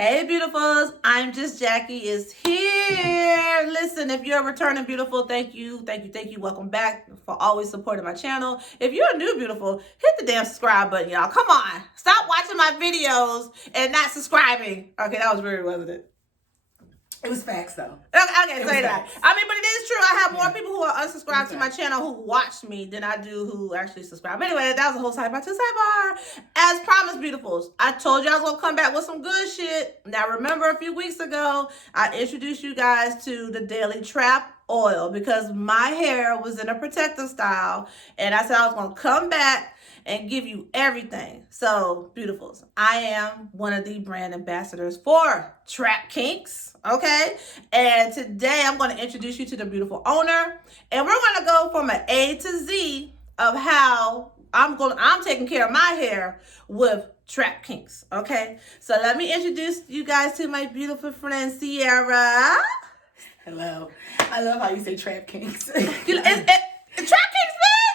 Hey, beautifuls. I'm Just Jackie is here. Listen, if you're a returning beautiful, thank you. Welcome back for always supporting my channel. If you're a new beautiful, hit the damn subscribe button, y'all. Come on. Stop watching my videos and not subscribing. Okay, that was weird, wasn't it? It was facts, though. Okay, say that. I mean, but it is true. I have more people who are unsubscribed to my channel who watch me than I do who actually subscribe. Anyway, that was a whole sidebar to sidebar. As promised, beautifuls, I told you I was going to come back with some good shit. Now, remember a few weeks ago, I introduced you guys to the Daily Trap oil because my hair was in a protective style. And I said I was going to come back and give you everything. So, beautifuls, I am one of the brand ambassadors for Trap Kinks, okay? And today I'm going to introduce you to the beautiful owner, and we're going to go from an A to Z of how I'm taking care of my hair with Trap Kinks, okay? So let me introduce you guys to my beautiful friend Sierra. Hello. I love how you say Trap Kinks. Trap Kinks,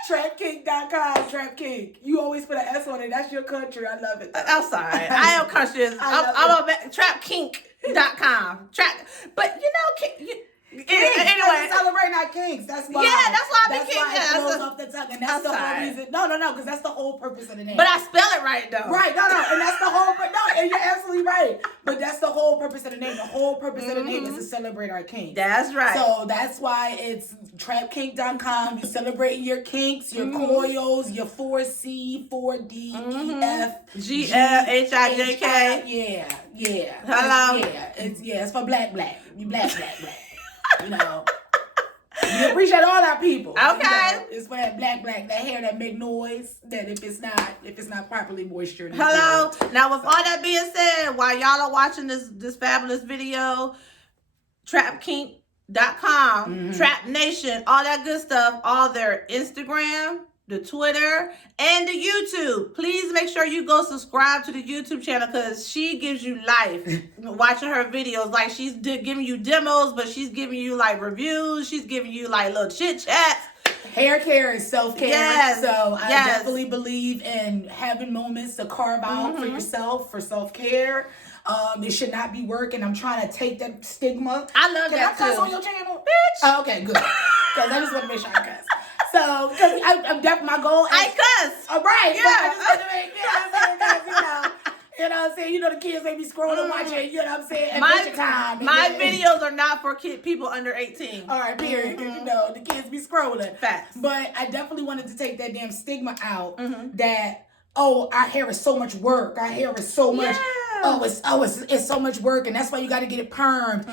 TrapKink.com, Trap Kink. You always put an S on it. That's your country. I love it. I'm sorry. I am country. I'm a TrapKink.com. But you know, anyway, celebrating our kinks. That's why. Yeah, that's why I be kink. That's why it flows off the tongue, and that's the whole reason. No, because that's the whole purpose of the name. But I spell it right though. Right, no, and that's the whole. No, and you're absolutely right. But that's the whole purpose of the name. The whole purpose of the name is to celebrate our kinks. That's right. So that's why it's TrapKink.com. You celebrate your kinks, your coils, your 4C, 4D, EF, G L H I J K. Yeah. Hello. It's for black. You black. You know, we appreciate all our people. Okay, you know, it's for that black, that hair that make noise. That if it's not properly moistured. Hello. Now, with all that being said, while y'all are watching this fabulous video, TrapKink.com, Trap Nation, all that good stuff, all their Instagram, the Twitter, and the YouTube. Please make sure you go subscribe to the YouTube channel because she gives you life watching her videos. Like, she's giving you demos, but she's giving you like reviews. She's giving you like little chit chats. Hair care is self-care. Yes. So I definitely believe in having moments to carve out for yourself for self-care. It should not be work, and I'm trying to take that stigma. I love that Can I cuss on your channel, bitch? Oh, okay, good. Because I just want to make sure I cuss. So, because I'm definitely my goal. I cuss. All right. Yeah. I just want to make, you know what I'm saying? You know the kids may be scrolling watching, you know what I'm saying? My videos are not for people under 18. All right, period. You know, the kids be scrolling. Facts. But I definitely wanted to take that damn stigma out that, our hair is so much work. Our hair is so much. It's so much work, and that's why you got to get it permed.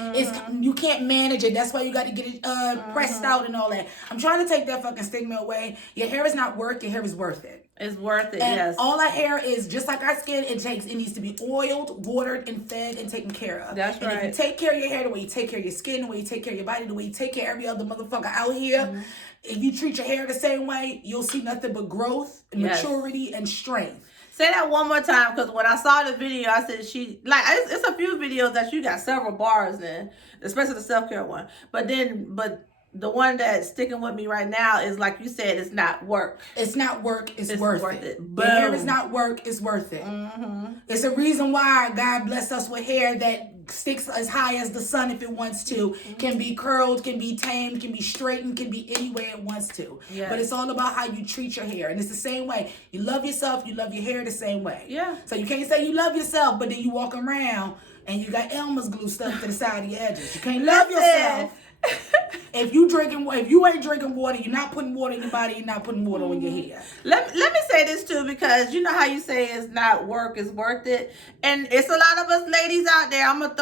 You can't manage it. That's why you got to get it pressed out and all that. I'm trying to take that fucking stigma away. Your hair is not work. Your hair is worth it. It's worth it. And yes. all our hair is just like our skin. It needs to be oiled, watered, and fed, and taken care of. That's right. And if you take care of your hair the way you take care of your skin, the way you take care of your body, the way you take care of every other motherfucker out here, if you treat your hair the same way, you'll see nothing but growth, maturity, and strength. Say that one more time, because when I saw the video, I said it's a few videos that you got several bars in, especially the self-care one. But the one that's sticking with me right now is, like you said, it's not work. It's not work. It's worth it. Boom. Your hair is not work. It's worth it. It's a reason why God blessed us with hair that sticks as high as the sun if it wants to. Can be curled, can be tamed, can be straightened, can be any way it wants to. Yes. But it's all about how you treat your hair. And it's the same way. You love yourself, you love your hair the same way. Yeah. So you can't say you love yourself, but then you walk around and you got Elmer's glue stuck to the side of your edges. You can't love yourself. If you ain't drinking water, you're not putting water in your body, you're not putting water on your hair. Let me say this too, because you know how you say it's not work, it's worth it. And it's a lot of us ladies out there. I'm gonna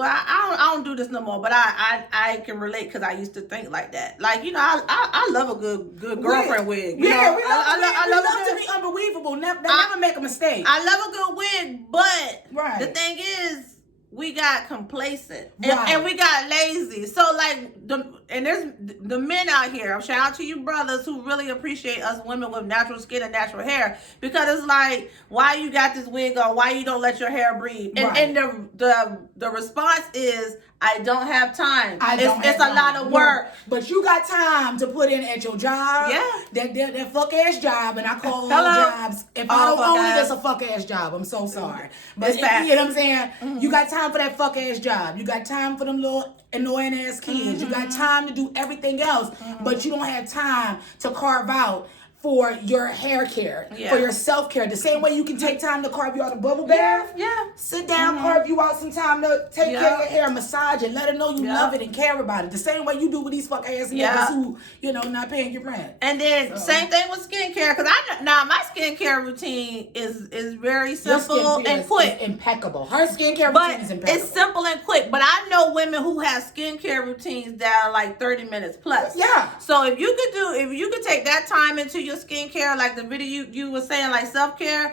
I don't do this no more, but I can relate because I used to think like that. Like, you know, I love a good girlfriend wig. You know? I love to be unbelievable. Never make a mistake. I love a good wig, but the thing is, we got complacent and we got lazy. So like and there's the men out here. Shout out to you brothers who really appreciate us women with natural skin and natural hair, because it's like, why you got this wig on? Why you don't let your hair breathe? And the response is, I don't have time. It's a lot of work. But you got time to put in at your job. Yeah. That fuck ass job, and I call all jobs. If I don't own it, it's a fuck ass job. I'm so sorry. But you know what I'm saying? Mm-hmm. You got time for that fuck ass job. You got time for them little annoying ass kids. Mm-hmm. You got time to do everything else, but you don't have time to carve out for your hair care, for your self-care. The same way you can take time to carve you out a bubble bath. Yeah. Sit down, carve you out some time to take care of your hair, massage it, let her know you love it and care about it. The same way you do with these fuck ass niggas who, you know, not paying your rent. And then same thing with skincare, because my skincare routine is very simple and quick. Impeccable. Her skincare routine is impeccable. It's simple and quick. But I know women who have skincare routines that are like 30 minutes plus. Yeah. So if you could take that time into your skincare, like the video you were saying, like self-care,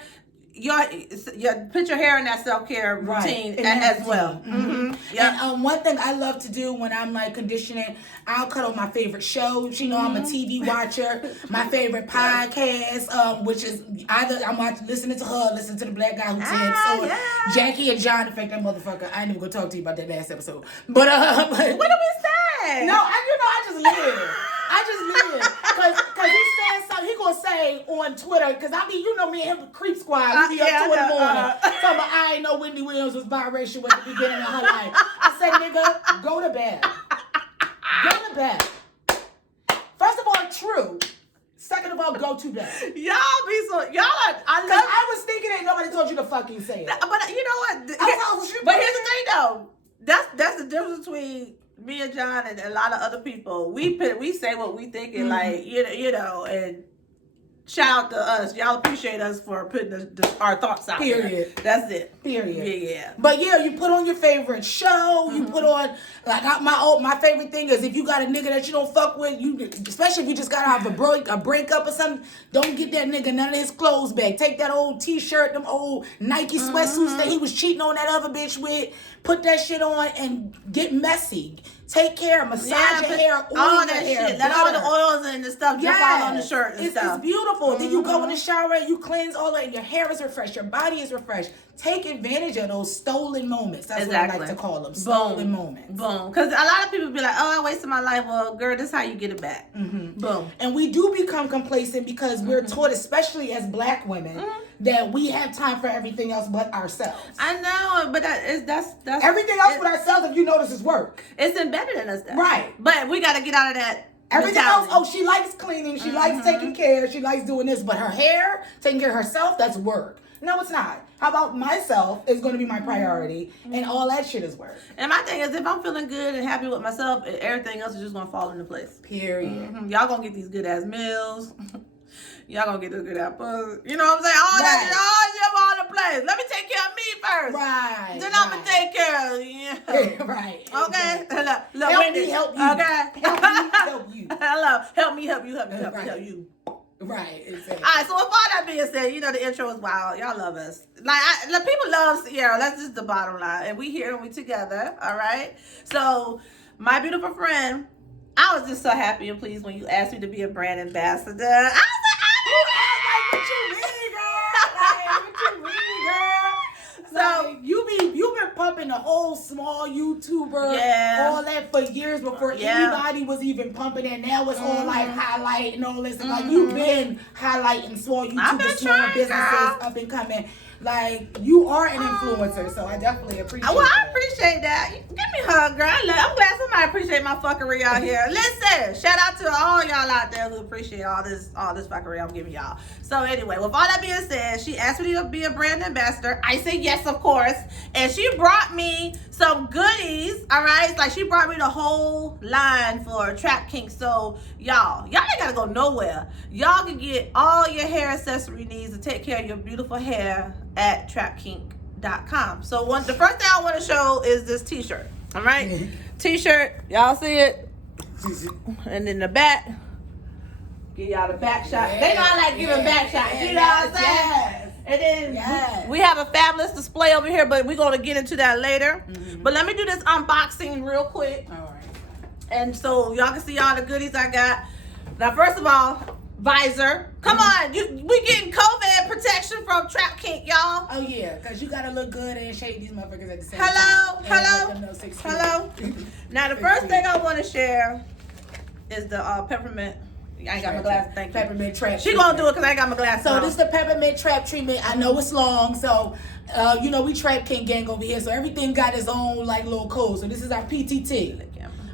your put your hair in that self-care routine as well. Mm-hmm. Yeah. And one thing I love to do when I'm like conditioning, I'll cut on my favorite shows. You know, I'm a TV watcher. My favorite podcast, which is either I'm listening to her, listening to the black guy who said Jackie and John. In fact, that motherfucker. I ain't even gonna talk to you about that last episode. But what did we say? No, I just live. Cause he said something. He gonna say on Twitter, cause I mean, you know me and him, Creep Squad. We be up 2 in the morning. Talking about I ain't know Wendy Williams was biracial at the beginning of her life. I said, nigga, go to bed. Go to bed. First of all, true. Second of all, go to bed. I was thinking that nobody told you to fucking say it. But you know what? But here's the thing, though. That's the difference between me and John and a lot of other people. We say what we think, and like you know, and shout out to us. Y'all appreciate us for putting our thoughts out there. That's it. Period. Yeah. But yeah, you put on your favorite show. You put on my favorite thing is if you got a nigga that you don't fuck with, especially if you just gotta have a breakup or something, don't get that nigga none of his clothes back. Take that old t-shirt, them old Nike sweatsuits that he was cheating on that other bitch with. Put that shit on and get messy. Take care, massage your hair, all that shit. Let all the oils and the stuff drip out on the shirt and stuff. It's beautiful. Then you go in the shower, you cleanse all that, and your hair is refreshed, your body is refreshed. Take advantage of those stolen moments. That's what I like to call them. Stolen moments. Boom. Because a lot of people be like, oh, I wasted my life. Well, girl, this is how you get it back. Boom. And we do become complacent because we're taught, especially as black women, that we have time for everything else but ourselves. I know, but that's everything else but ourselves, if you notice, is work. It's embedded in us, though. Right. But we got to get out of that. Everything else, she likes cleaning, she likes taking care, she likes doing this, but her hair, taking care of herself, that's work. No, it's not. How about myself is going to be my priority, and all that shit is work. And my thing is, if I'm feeling good and happy with myself, everything else is just going to fall into place. Period. Y'all going to get these good-ass meals. Y'all going to get this good-ass pussy. You know what I'm saying? All that shit all in place. Let me take care of me first. Right. Then I'm going to take care of you. Right. Okay? Exactly. Look, help me help you. Okay? Help you. Hello. Help me help you. Help you. Right, exactly. All right, so with all that being said, you know the intro is wild. Y'all love us. Like people love Sierra. That's just the bottom line. And we here and we together. All right. So my beautiful friend, I was just so happy and pleased when you asked me to be a brand ambassador. I was like, what you mean, girl? What you mean, girl? So you've been pumping the whole small YouTuber, all that for years before anybody was even pumping it. Now it's all like highlight and all this. Like you've been highlighting small YouTubers, small businesses up and coming. Like you are an influencer, so I definitely appreciate. Well, I appreciate that. Give me a hug, girl. I'm glad somebody appreciate my fuckery out here. Listen, shout out to all y'all out there who appreciate all this fuckery I'm giving y'all. So anyway, with all that being said, she asked me to be a brand ambassador. I said yes, of course, and she brought me some goodies. All right, it's like she brought me the whole line for Trap Kink. So y'all ain't gotta go nowhere. Y'all can get all your hair accessory needs to take care of your beautiful hair at trapkink.com. So the first thing I want to show is this t-shirt. All right, t-shirt. Y'all see it? And in the back, give y'all the back shot. They know I like giving back shots. You know what I'm saying? Yes. And then we have a fabulous display over here, but we're going to get into that later. But let me do this unboxing real quick. All right. And so y'all can see all the goodies I got. Now, first of all, visor. Come on, we getting COVID protection from Trap Kink, y'all. Oh yeah, because you gotta look good and shade these motherfuckers at the same Hello, time. hello. Now, the first thing I want to share is the peppermint. I ain't got my glasses. Thank you. Peppermint trap. She gonna do it because I ain't got my glasses. So on. this is the peppermint trap treatment. I know it's long, so you know we Trap Kink gang over here. So everything got its own like little code. So this is our PTT.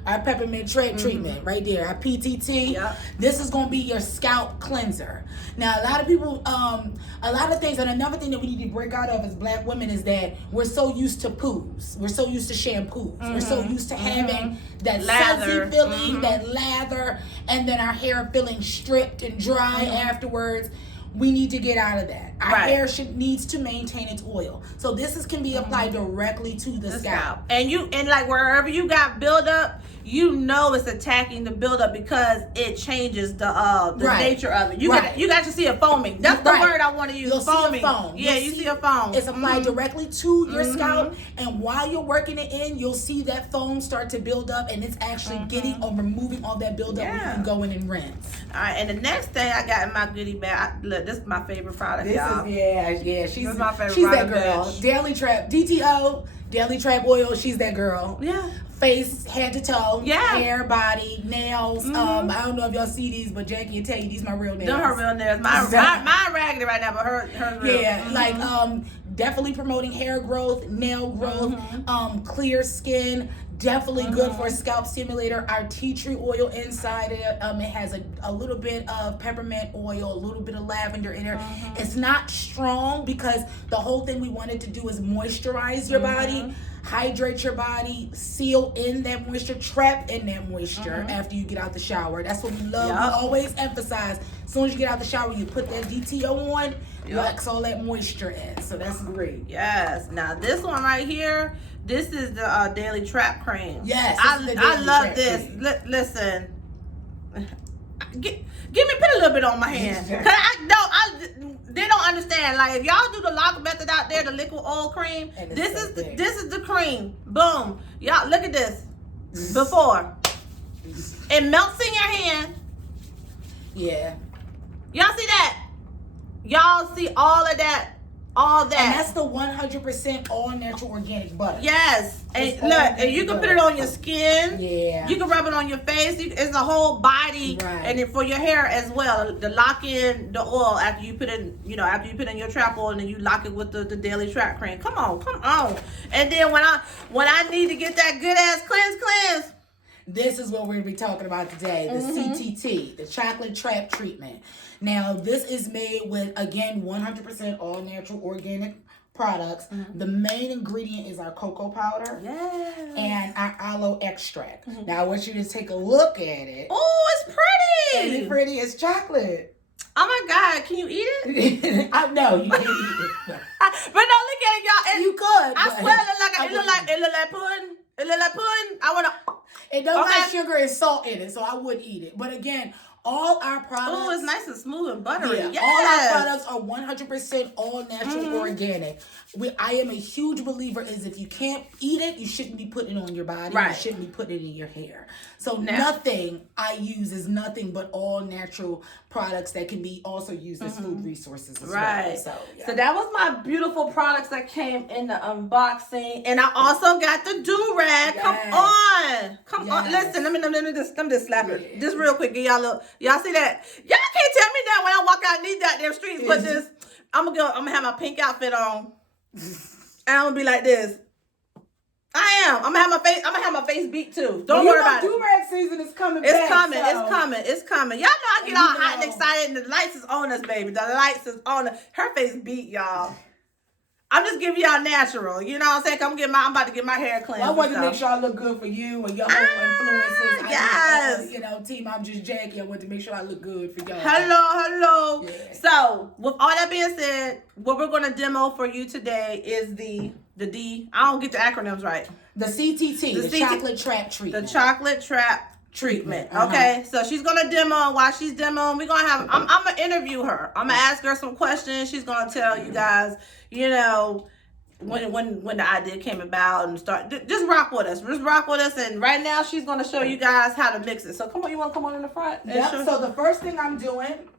Our peppermint trap treatment right there. Our PTT. Yep. This is gonna be your scalp cleanser. Now a lot of people, a lot of things, and another thing that we need to break out of as Black women is that we're so used to poos. We're so used to shampoos. We're so used to having that lather sudsy feeling, that lather, and then our hair feeling stripped and dry afterwards. We need to get out of that. Our hair needs to maintain its oil. So this can be applied directly to the scalp. And like wherever you got buildup, you know it's attacking the buildup because it changes the nature of it. You got to see it foaming. That's the word I want to use. You'll foaming. See a foam. Yeah, you see a foam. It's applied directly to your scalp, and while you're working it in, you'll see that foam start to build up, and it's actually getting or removing all that buildup. You can go in and rinse. All right, and the next thing I got in my goodie bag, look, this is my favorite product, y'all. She's my favorite. She's that girl. Daily Trap DTO, Daily Trap Oil. She's that girl. Yeah. Face, head to toe, hair, body, nails. I don't know if y'all see these, but Jackie will tell you these my real nails. Them her real nails. Mine raggedy right now, but her real. Yeah, like definitely promoting hair growth, nail growth, clear skin. Definitely good for a scalp stimulator. Our tea tree oil inside it. It has a little bit of peppermint oil, a little bit of lavender in there. It's not strong because the whole thing we wanted to do is moisturize your body, hydrate your body, seal in that moisture, trap in that moisture after you get out the shower. That's what we love. We always emphasize. As soon as you get out the shower, you put that DTO on, you wax all that moisture in. So that's great. Yes. Now this one right here, this is the Daily Trap Cream. Yes. I love this. Listen. Put a little bit on my hand. Cause they don't understand. Like if y'all do the lock method out there, the liquid oil cream, this is the cream. Boom. Y'all look at this. Before. It melts in your hand. Yeah. Y'all see that? Y'all see all of that? All that. And that's the 100% all natural organic butter. Yes. And look, and you can put it on your skin. Yeah. You can rub it on your face. It's a whole body. Right. And then for your hair as well. To lock in the oil after you put in, your trap oil and then you lock it with the Daily Trap Cream. Come on. And then when I need to get that good ass cleanse. This is what we're going to be talking about today. The CTT, the chocolate trap treatment. Now, this is made with, again, 100% all natural organic products. The main ingredient is our cocoa powder and our aloe extract. Now, I want you to take a look at it. Oh, it's pretty. Isn't it pretty? It's chocolate. Oh, my God. Can you eat it? No, you can't eat it. But no, look at it, y'all. You could. I swear it look like pudding. It look like pudding. I want to. It don't have sugar and salt in it, so I would eat it. But again, all our products. Oh, it's nice and smooth and buttery. Yeah, yes. All our products are 100% all natural organic. I am a huge believer is if you can't eat it, you shouldn't be putting it on your body. Right. You shouldn't be putting it in your hair. So nothing I use is nothing but all natural products that can be also used as food resources as well. So that was my beautiful products that came in the unboxing. And I also got the do-rag. Yes. Come on. Listen, let me just slap it. Just real quick. Y'all see that? Y'all can't tell me that when I walk out in these goddamn streets, but this, I'm gonna have my pink outfit on. And I'm gonna be like this. I am. I'm gonna have my face beat too. Don't worry about it. Do-rag season is coming. It's coming. Y'all know I get all hot and excited, and the lights is on us, baby. The lights is on us. Her face beat, y'all. I'm just giving y'all natural. You know what I'm saying? I'm about to get my hair cleansed. Well, I want to make sure I look good for you and your whole influences. Yes. Team, I'm just Jackie. I want to make sure I look good for y'all. Hello. Yeah. So, with all that being said, what we're going to demo for you today is the D. I don't get the acronyms right. The CTT, the chocolate trap treatment. The chocolate trap treatment. Okay, so she's gonna demo, and while she's demoing, we're gonna have I'm gonna interview her. I'm gonna ask her some questions. She's gonna tell you guys, when the idea came about and just rock with us. Just rock with us. And right now she's gonna show you guys how to mix it. So come on, you wanna come on in the front? Yep. So the first thing I'm doing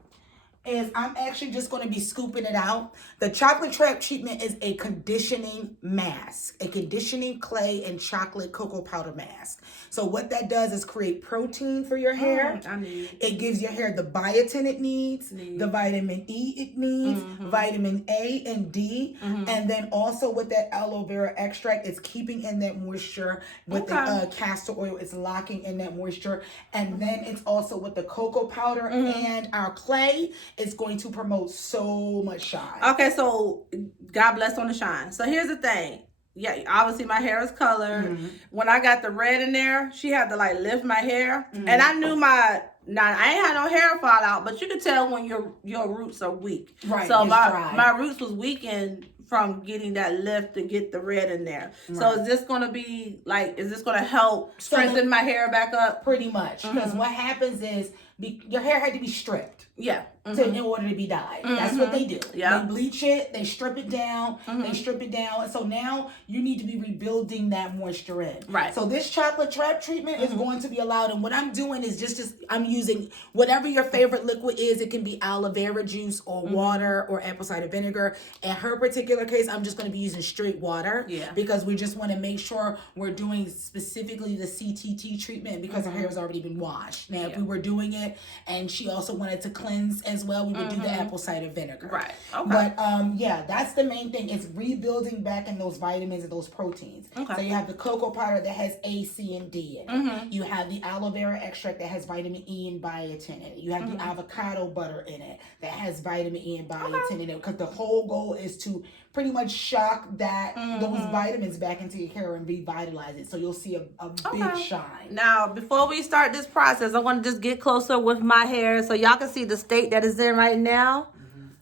is I'm actually just going to be scooping it out. The chocolate trap treatment is a conditioning mask, a conditioning clay and chocolate cocoa powder mask. So what that does is create protein for your hair. It gives your hair the biotin it needs, the vitamin E it needs, vitamin A and D, and then also with that aloe vera extract, it's keeping in that moisture. With the castor oil, it's locking in that moisture, and then it's also with the cocoa powder and our clay. It's going to promote so much shine. Okay, so God bless on the shine. So here's the thing. Yeah, obviously my hair is colored. When I got the red in there, she had to like lift my hair. And I knew I ain't had no hair fall out, but you can tell when your roots are weak. Right. So my roots was weakened from getting that lift to get the red in there. Right. So is this gonna be like, is this gonna help strengthen my hair back up? Pretty much. Because what happens is your hair had to be stripped. Yeah. In order to be dyed. That's what they do. Yeah. They bleach it, they strip it down, they strip it down. And so now you need to be rebuilding that moisture in. Right. So this chocolate trap treatment is going to be allowed. And what I'm doing is just I'm using whatever your favorite liquid is. It can be aloe vera juice or water or apple cider vinegar. In her particular case, I'm just going to be using straight water. Yeah. Because we just want to make sure we're doing specifically the CTT treatment because her hair has already been washed. Now, if we were doing it and she also wanted to cleanse as well, we would do the apple cider vinegar. Right. Okay. But yeah, that's the main thing. It's rebuilding back in those vitamins and those proteins. Okay. So you have the cocoa powder that has A, C, and D in it. You have the aloe vera extract that has vitamin E and biotin in it. You have the avocado butter in it that has vitamin E and biotin in it. Because the whole goal is to pretty much shock those vitamins back into your hair and revitalize it. So you'll see a big shine. Now, before we start this process, I want to just get closer with my hair so y'all can see the state that it's in right now.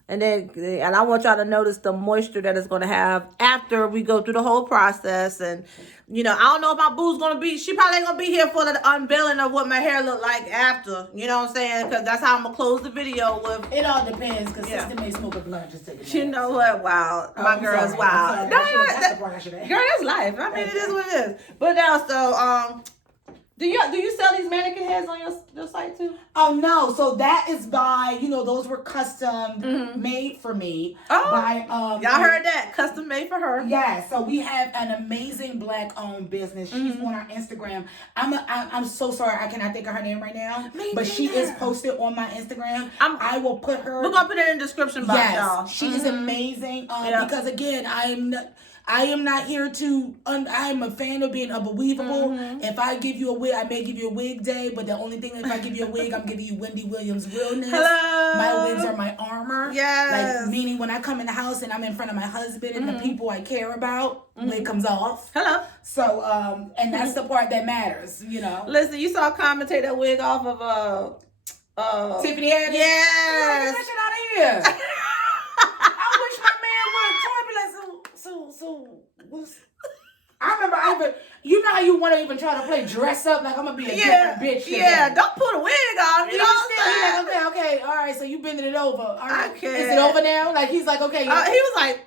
And I want y'all to notice the moisture that it's going to have after we go through the whole process. And, you know, I don't know if my boo's going to be, she probably ain't going to be here for the unveiling of what my hair look like after. You know what I'm saying? Because that's how I'm going to close the video with. It all depends because Sister may smoke a blunt just take it. You know what? Wow. My girl's wild. Girl, that's life. I mean, it is what it is. But now, so, do you sell these mannequin heads on your site too? Oh no, so that is by, those were custom made for me. Oh, by y'all heard that, custom made for her. Yeah, so we have an amazing black owned business. She's on our Instagram. I'm so sorry I cannot think of her name right now, but she is posted on my Instagram. I will put her. We're gonna put it in the description box, y'all. She is amazing. Because again, I am not here to, I am a fan of being unbelievable. If I give you a wig, I may give you a wig day, but the only thing, if I give you a wig, I'm giving you Wendy Williams realness. Hello. My wigs are my armor. Yes. Like, meaning when I come in the house and I'm in front of my husband and the people I care about, wig comes off. Hello. So, and that's the part that matters, Listen, you saw a commentator that wig off of, Tiffany Haddish? Yes. Get that shit out of here. I wish my man would. So I remember you know how you want to even try to play dress up like I'm gonna be a different bitch. Yeah, don't put a wig on. You know what I'm saying? Okay, all right. So you bending it over. All right. Is it over now? Like he's like, okay. He was like,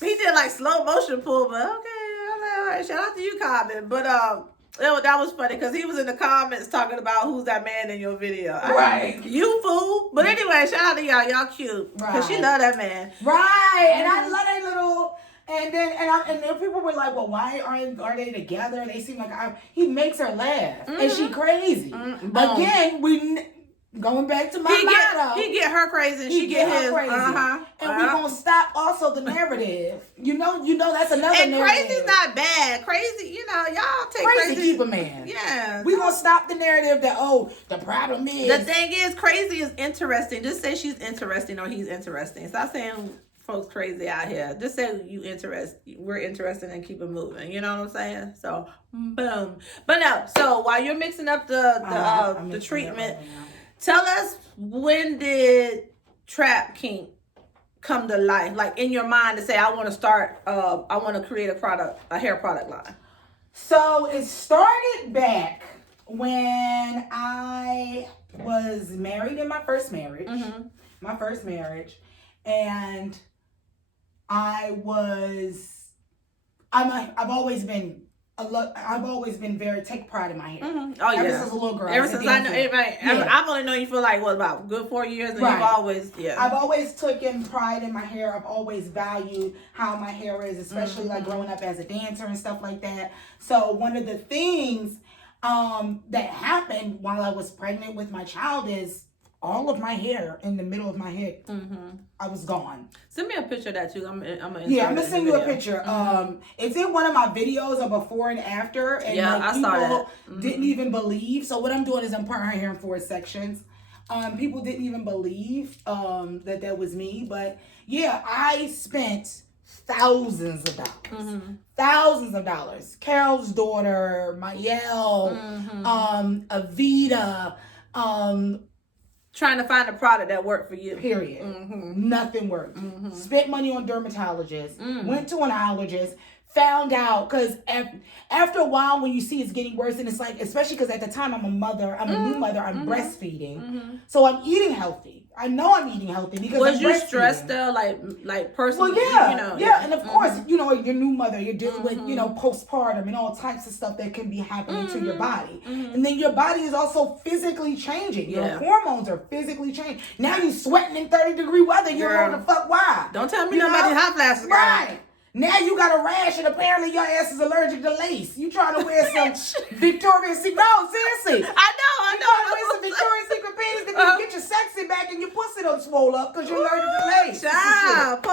he did like slow motion pull, but okay, all right. Shout out to you, Corbin. But that was funny because he was in the comments talking about who's that man in your video. Right. You fool. But anyway, shout out to y'all. Y'all cute. Because she love that man. Right. And I love that little. And then people were like, well, why are they together? They seem like he makes her laugh. And she crazy. Again, going back to my motto. He get her crazy and she get his. Crazy. And we're going to stop also the narrative. You know that's another narrative. And crazy's not bad. Crazy, y'all take crazy. Keep a man. Yeah. We're going to stop the narrative that, the problem is. The thing is, crazy is interesting. Just say she's interesting or he's interesting. Stop saying folks crazy out here. Just say we're interested and keep it moving. You know what I'm saying? So, boom. But no, so while you're mixing up the treatment, tell us, when did Trap Kink come to life? Like in your mind to say, I want to create a hair product line. So it started back when I was married in my first marriage. And I was I've always been very take pride in my hair. Mm-hmm. Oh yeah. Ever since a little girl. Ever since I know, I've only known you for like what, about good 4 years, and you've always I've always taken pride in my hair. I've always valued how my hair is, especially like growing up as a dancer and stuff like that. So one of the things that happened while I was pregnant with my child is all of my hair in the middle of my head, I was gone. Send me a picture of that too. I'm gonna send you a picture. It's in one of my videos of before and after, and I saw that. Didn't even believe. So what I'm doing is I'm parting her hair in 4 sections. People didn't even believe that was me, but yeah, I spent thousands of dollars. Thousands of dollars. Carol's daughter, Mayel, Avita, trying to find a product that worked for you. Period. Nothing worked. Spent money on dermatologists. Went to an allergist. Found out, because after a while, when you see it's getting worse, and it's like, especially because at the time I'm a mother, I'm a new mother, I'm breastfeeding, so I'm eating healthy. I know I'm eating healthy because was you stressed though, like personally? Well, yeah, and of course, you're new mother, you're dealing with postpartum and all types of stuff that can be happening to your body, and then your body is also physically changing. Your hormones are physically changing. Now you sweating in 30-degree weather. You don't know the fuck why. Don't tell me nothing about these hot flashes, girl. Right. Now you got a rash, and apparently your ass is allergic to lace. You trying to wear some Victoria's Secret? No, seriously. I know. You trying to wear some Victoria's Secret panties to get your sexy back, and your pussy don't swole up because you're allergic to lace. Child,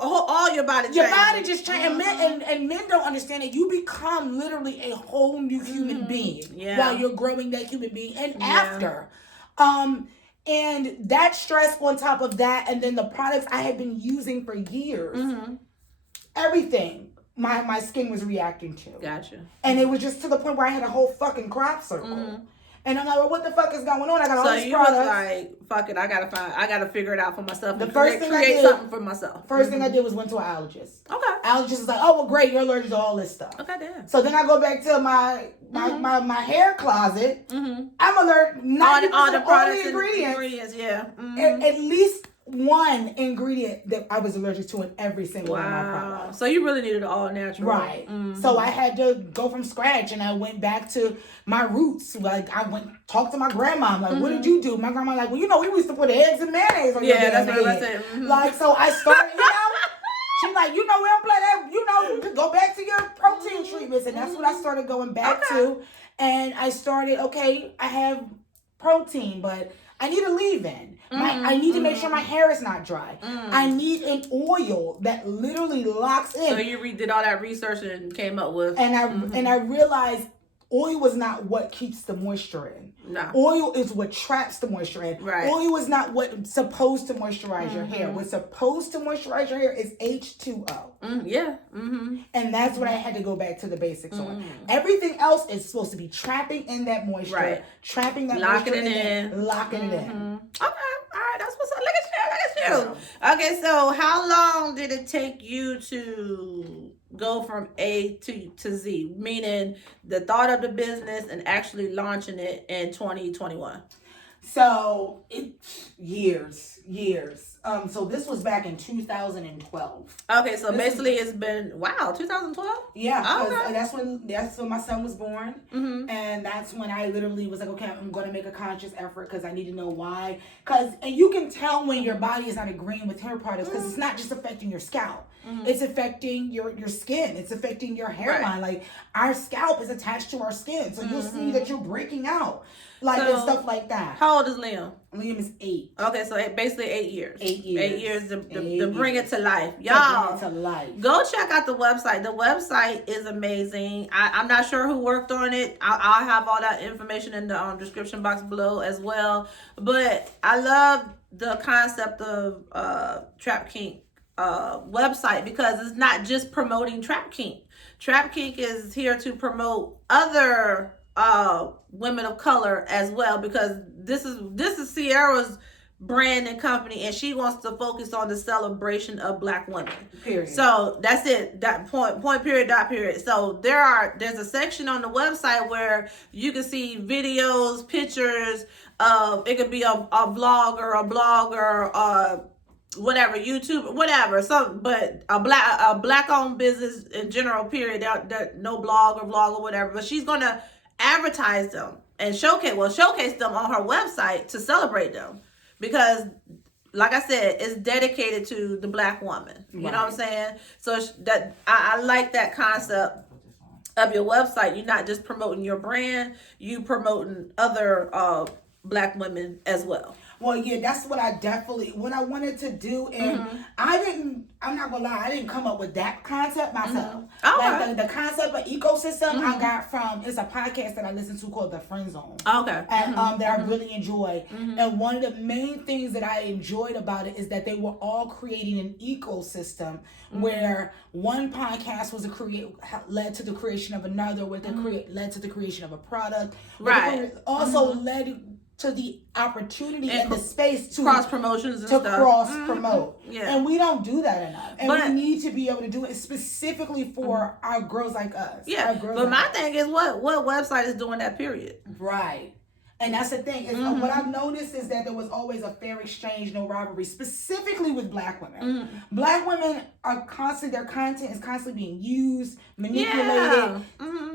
all your body changes. Your body just changes, and men don't understand it. You become literally a whole new human being while you're growing that human being, and after. And that stress on top of that, and then the products I had been using for years. Everything my skin was reacting to. Gotcha. And it was just to the point where I had a whole fucking crop circle. And I'm like, well, what the fuck is going on? I got all these products. So you was like, fuck it, I gotta figure it out for myself. The first thing I did, something for myself. First thing I did was went to an allergist. Okay. Allergist is like, oh well, great, you're allergic to all this stuff. Okay, damn. So then I go back to my hair closet. I'm allergic. All the products, all the ingredients. At least one ingredient that I was allergic to in every single one of my products. So you really needed all natural. Right. So I had to go from scratch, and I went back to my roots. Like, I went talked to my grandma. I'm like, what did you do? My grandma like, well, we used to put eggs and mayonnaise on your damn head. What I said. Like, so I started, she's like, we don't play that, go back to your protein treatments. And that's what I started going back to. And I started, I have protein, but I need a leave-in. I need to make sure my hair is not dry. I need an oil that literally locks in. So you did all that research and came up with... And I realized oil is not what keeps the moisture in. No. Oil is what traps the moisture in. Right. Oil is not what's supposed to moisturize your hair. What's supposed to moisturize your hair is H2O. And that's what I had to go back to the basics on. Everything else is supposed to be trapping in that moisture. Trapping that moisture in. Locking it in. Okay. All right, that's what's up. Look at you. Okay, so how long did it take you to go from A to Z? Meaning the thought of the business and actually launching it in 2021. So years. So this was back in 2012. Okay, so basically it's been 2012. Yeah, okay. that's when my son was born, and that's when I literally was like, okay, I'm going to make a conscious effort because I need to know why. And you can tell when your body is not agreeing with hair products because it's not just affecting your scalp. It's affecting your skin. It's affecting your hairline. Like, our scalp is attached to our skin, so you'll see that you're breaking out. And stuff like that. How old is Liam? Liam is 8. Okay, so basically 8 years. 8 years. 8 years to bring it to life. Y'all, go check out the website. The website is amazing. I'm not sure who worked on it. I'll have all that information in the description box below as well. But I love the concept of Trap Kink website because it's not just promoting Trap Kink. Trap Kink is here to promote other women of color as well, because this is Sierra's brand and company, and she wants to focus on the celebration of Black women. Period. So that's it. That point period, dot period. So there's a section on the website where you can see videos, pictures of, it could be a vlogger, a blogger, whatever, YouTube, whatever. But a black owned business in general, period. That no blog or vlog or whatever. But she's gonna advertise them and showcase them on her website to celebrate them, because like I said, it's dedicated to the black woman. You know what I'm saying? So that I like that concept of your website. You're not just promoting your brand, you promoting other black women as well. Well, yeah, that's what I wanted to do. And I'm not gonna lie, I didn't come up with that concept myself. Like the concept of ecosystem I got from, it's a podcast that I listen to called The Friend Zone. Okay. And that I really enjoy. And one of the main things that I enjoyed about it is that they were all creating an ecosystem where one podcast was led to the creation of another, where led to the creation of a product. Right. Also led to the opportunity and the space to cross promotions and to stuff. Cross promote. Yeah. And we don't do that enough. And we need to be able to do it specifically for our girls like us. Yeah. But my thing is what website is doing that, period. Right. And that's the thing. Is what I've noticed is that there was always a fair exchange, no robbery, specifically with black women. Black women are their content is constantly being used, manipulated,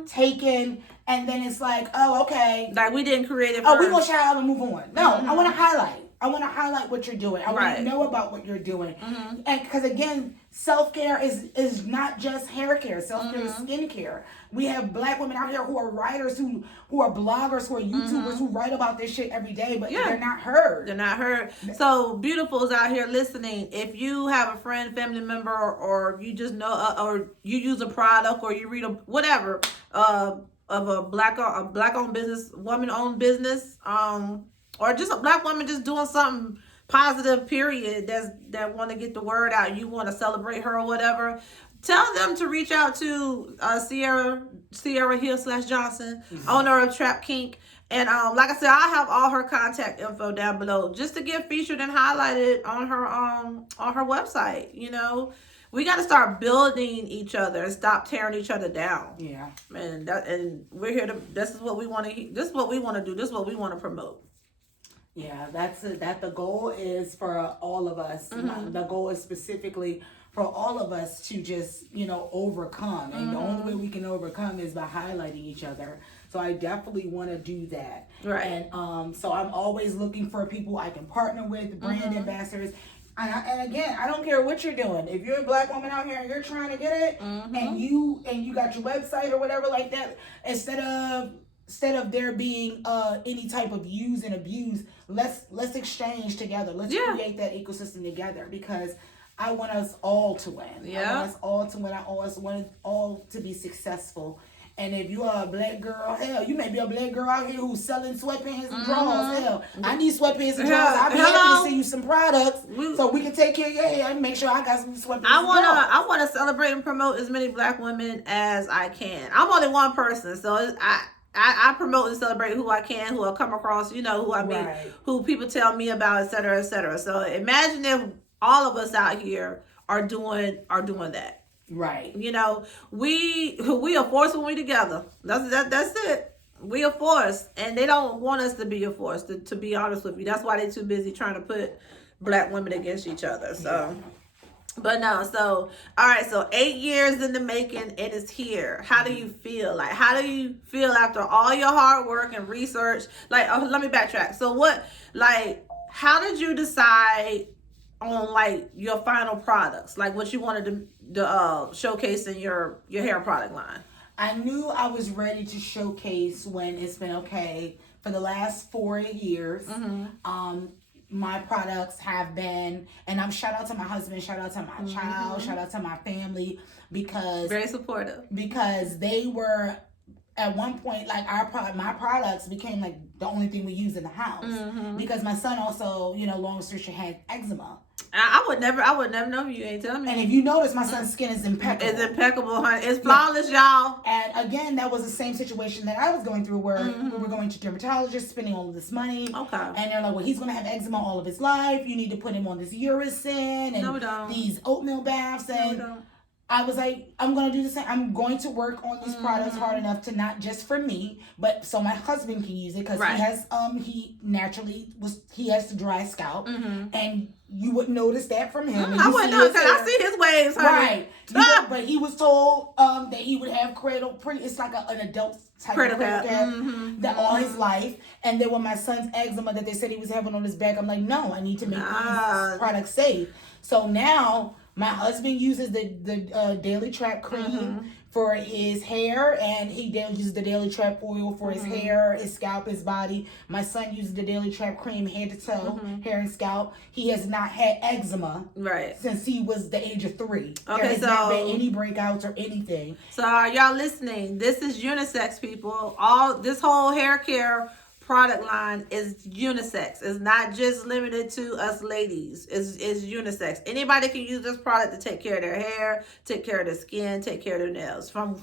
taken, and then it's like, oh, okay. Like we didn't create it. Oh, we're going to shout out and move on. No, I want to highlight. I want to highlight what you're doing. I want to know about what you're doing. And because again, self-care is not just hair care. Self-care is skin care. We have black women out here who are writers, who are bloggers, who are YouTubers, who write about this shit every day, but they're not heard. They're not heard. So beautifuls out here listening, if you have a friend, family member, or you just know, or you use a product, or you read whatever, of a black-owned business, woman-owned business, or just a black woman just doing something positive, period, that want to get the word out, you want to celebrate her or whatever, tell them to reach out to Sierra Hill / Johnson, owner of Trap Kink. And like I said, I have all her contact info down below just to get featured and highlighted on her website. You know, we got to start building each other and stop tearing each other down. Yeah, and we're here to. This is what we want to. This is what we want to do. This is what we want to promote. Yeah, that the goal is for all of us. The goal is specifically for all of us to just, overcome. And the only way we can overcome is by highlighting each other. So I definitely want to do that. Right. And so I'm always looking for people I can partner with, brand ambassadors. And again, I don't care what you're doing. If you're a black woman out here and you're trying to get it, and you got your website or whatever like that, instead of there being any type of use and abuse, let's exchange together. Let's create that ecosystem together, because I want us all to win. Yeah. I want us all to win. I want us all to be successful. And if you are a black girl, hell, you may be a black girl out here who's selling sweatpants and drawers. Hell, I need sweatpants and drawers. I'll be happy to send you some products so we can take care of your hair and make sure I got some sweatpants. I wanna celebrate and promote as many black women as I can. I'm only one person, so I promote and celebrate who I can, who I come across, who I meet, who people tell me about, et cetera, et cetera. So imagine if all of us out here are doing that. Right. We a force when we together. That's it. We a force, and they don't want us to be a force. To be honest with you, that's why they're too busy trying to put black women against each other. So, but no. So all right. So 8 years in the making, it is here. How do you feel? Like, how do you feel after all your hard work and research? Like, let me backtrack. So how did you decide on your final products, like what you wanted to showcase in your hair product line? I knew I was ready to showcase when it's been for the last 4 years. My products have been, and I'm shout out to my husband, shout out to my child, shout out to my family, because very supportive, because they were at one point, my products became the only thing we use in the house, because my son also, long story short, had eczema. I would never know if you ain't telling me. And if you notice, my son's skin is impeccable. It's impeccable, honey. It's flawless, y'all. And again, that was the same situation that I was going through, where we were going to dermatologists, spending all of this money. Okay. And they're like, well, he's going to have eczema all of his life. You need to put him on this Uricin and these oatmeal baths. And I was like, I'm going to do the same. I'm going to work on these products hard enough to not just for me, but so my husband can use it because he has, he has the dry scalp, and you wouldn't notice that from him. I wouldn't know because I see his waves, honey. Right. But he was told that he would have it's like an adult type of cradle cap that all his life. And then when my son's eczema that they said he was having on his back, I'm like, no, I need to make these products safe. So now my husband uses the Daily Trap cream for his hair, and he uses the Daily Trap oil for his hair, his scalp, his body. My son uses the Daily Trap cream head to toe, hair and scalp. He has not had eczema since he was the age of 3. Okay, there has not been any breakouts or anything. So are y'all listening? This is unisex, people. This whole hair care product line is unisex. It's not just limited to us ladies. It's unisex. Anybody can use this product to take care of their hair, take care of their skin, take care of their nails. From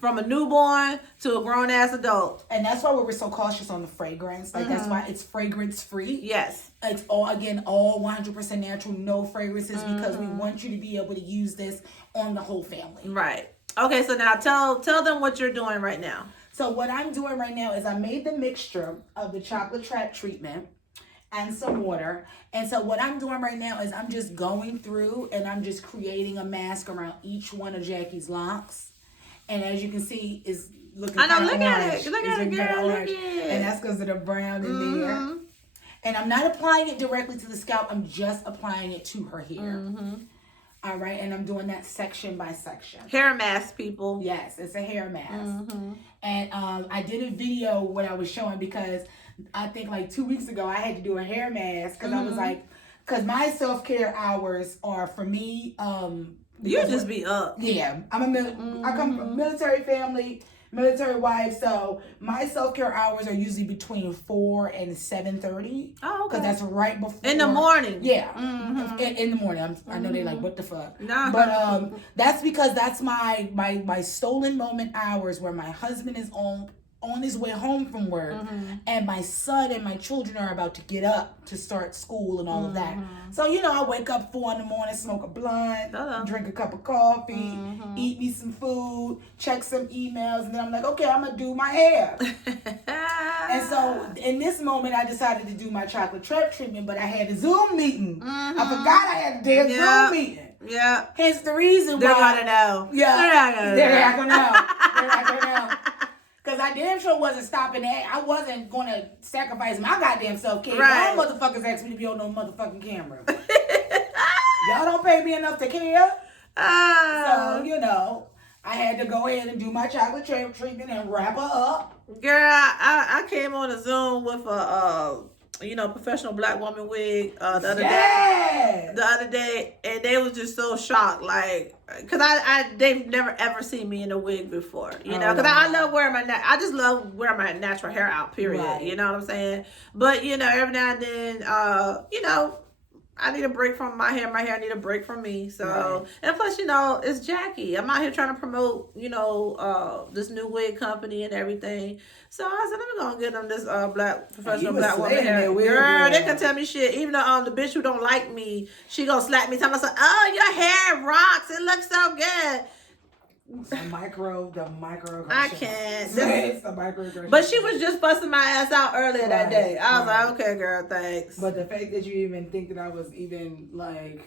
a newborn to a grown ass adult. And that's why we were so cautious on the fragrance. Like that's why it's fragrance free. Yes. It's all 100% natural, no fragrances, because we want you to be able to use this on the whole family. Right. Okay, so now tell them what you're doing right now. So what I'm doing right now is I made the mixture of the chocolate trap treatment and some water. And so what I'm doing right now is I'm just going through and I'm just creating a mask around each one of Jackie's locks. And as you can see, it's looking kind of orange. Look at it, girl. Look at it. And that's because of the brown in there. And I'm not applying it directly to the scalp. I'm just applying it to her hair. All right, and I'm doing that section by section. Hair mask, people. Yes, it's a hair mask. And I did a video when I was showing, because I think like 2 weeks ago I had to do a hair mask because I was like, because my self-care hours are for me. You just be up. Yeah, I come from a military family, military wife, so my self-care hours are usually between 4 and 7:30. Oh, okay. Because that's right before. In the morning. Yeah. In the morning. I know they're like, what the fuck? Nah. But that's because that's my stolen moment hours where my husband is on his way home from work, and my son and my children are about to get up to start school and all of that. So, I wake up 4 in the morning, smoke a blunt, drink a cup of coffee, eat me some food, check some emails, and then I'm like, okay, I'm going to do my hair. And so in this moment, I decided to do my chocolate trap treatment, but I had a Zoom meeting. I forgot I had a damn Zoom meeting. Yeah. Hence the reason why. They're going to know. Yeah. They're not going to know. They're not going to know. Because I damn sure wasn't stopping that. I wasn't going to sacrifice my goddamn self-care. Y'all motherfuckers asked me to be on no motherfucking camera. Y'all don't pay me enough to care. So, I had to go ahead and do my chocolate trap treatment and wrap her up. Girl, I came on a Zoom with a professional black woman wig the other day, and they was just so shocked, like, because they've never ever seen me in a wig before, because I love wearing I just love wearing my natural hair out, period. You know what I'm saying? But every now and then, I need a break from my hair. My hair need a break from me. So, and plus, it's Jackie. I'm out here trying to promote, this new wig company and everything. So I said, let me go and get them this professional black woman hair. Girl, they can tell me shit. Even the bitch who don't like me, she gonna slap me, tell me, oh, your hair rocks. It looks so good. The micro. I can't. It's the microaggression. But she was just busting my ass out earlier that day. I was like, okay, girl, thanks. But the fact that you even think that I was even like,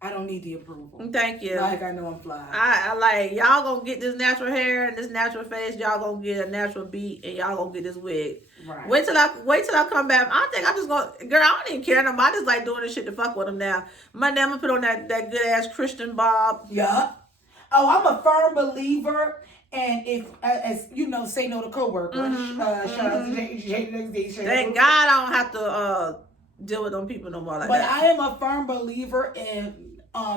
I don't need the approval. Thank you. Like, I know I'm fly. I like, y'all gonna get this natural hair and this natural face. Y'all gonna get a natural beat, and y'all gonna get this wig. Right. Wait till I come back. I think I'm just gonna, girl, I don't even care no more. I just like doing this shit to fuck with them now. Monday I'm gonna put on that good ass Christian bob. Yeah. Oh, I'm a firm believer, and if, as you know, say no to coworkers. Shout out to JXD. Thank God I don't have to deal with them people no more like that. that. But I am a firm believer in,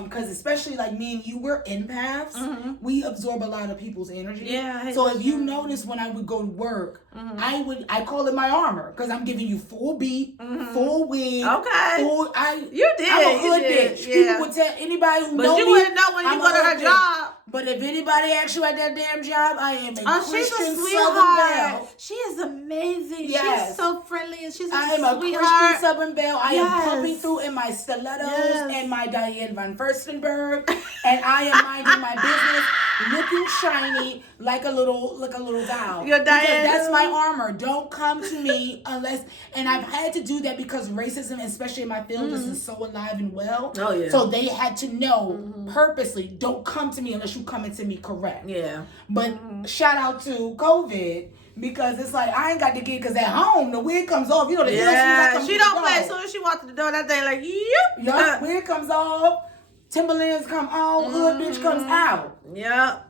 because especially like me and you, we're empaths. We absorb a lot of people's energy. Yeah. So if you notice when I would go to work, I call it my armor, because I'm giving you full beat, full wig. Okay. You did. I'm a hood bitch. Yeah. People would tell anybody who knows me. But you wouldn't know when you go to her job. But if anybody asks you at that damn job, I am a she's Christian a Southern sweetheart. Belle. She is amazing. Yes. She's so friendly and she's a I am a sweetheart. Christian Southern Belle. I am Yes. pumping through in my stilettos Yes. and my Diane von Furstenberg, and I am minding my business, looking shiny like a little doll. Your Because Diane. that's my armor. Don't come to me unless. And I've had to do that because racism, especially in my field, this is so alive and well. Oh yeah. So they had to know purposely. Don't come to me unless you come into me correct. Yeah. But shout out to COVID. Because it's like, I ain't got to get, because at home, the wig comes off. You know, the heel, She don't play. As soon as she walked through the door, that thing like, yep. Yup, wig comes off. Timberlands come on. Hood bitch comes out. Yep.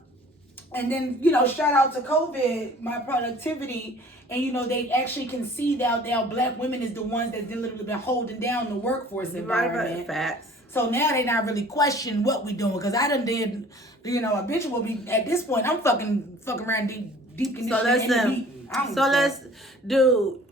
And then, shout out to COVID, my productivity. And, they actually can see that now black women is the ones that's literally been holding down the workforce environment. Right, facts. So now they not really questioning what we doing. Because I done did, a bitch will be, at this point, I'm fucking around deep conditioning.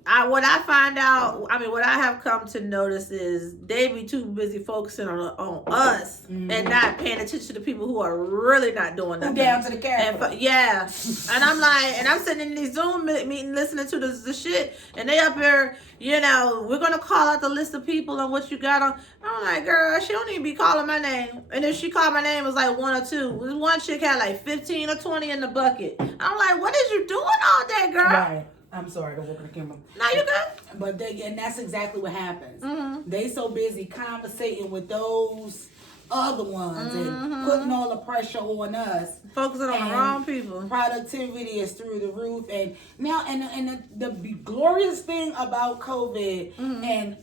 What I find out, what I have come to notice is they be too busy focusing on us and not paying attention to people who are really not doing nothing. Down to the camera. And I'm like, and I'm sitting in these Zoom meeting listening to the shit, and they up here, we're gonna call out the list of people and what you got on. I'm like, girl, she don't even be calling my name, and if she called my name, it was like 1 or 2. This one chick had like 15 or 20 in the bucket. I'm like, what is you doing all day, girl? Right. I'm sorry, don't work on the camera. No, you good. But and that's exactly what happens. Mm-hmm. They so busy conversating with those other ones and putting all the pressure on us. Focusing on the wrong people. Productivity is through the roof. And now, and the glorious thing about COVID and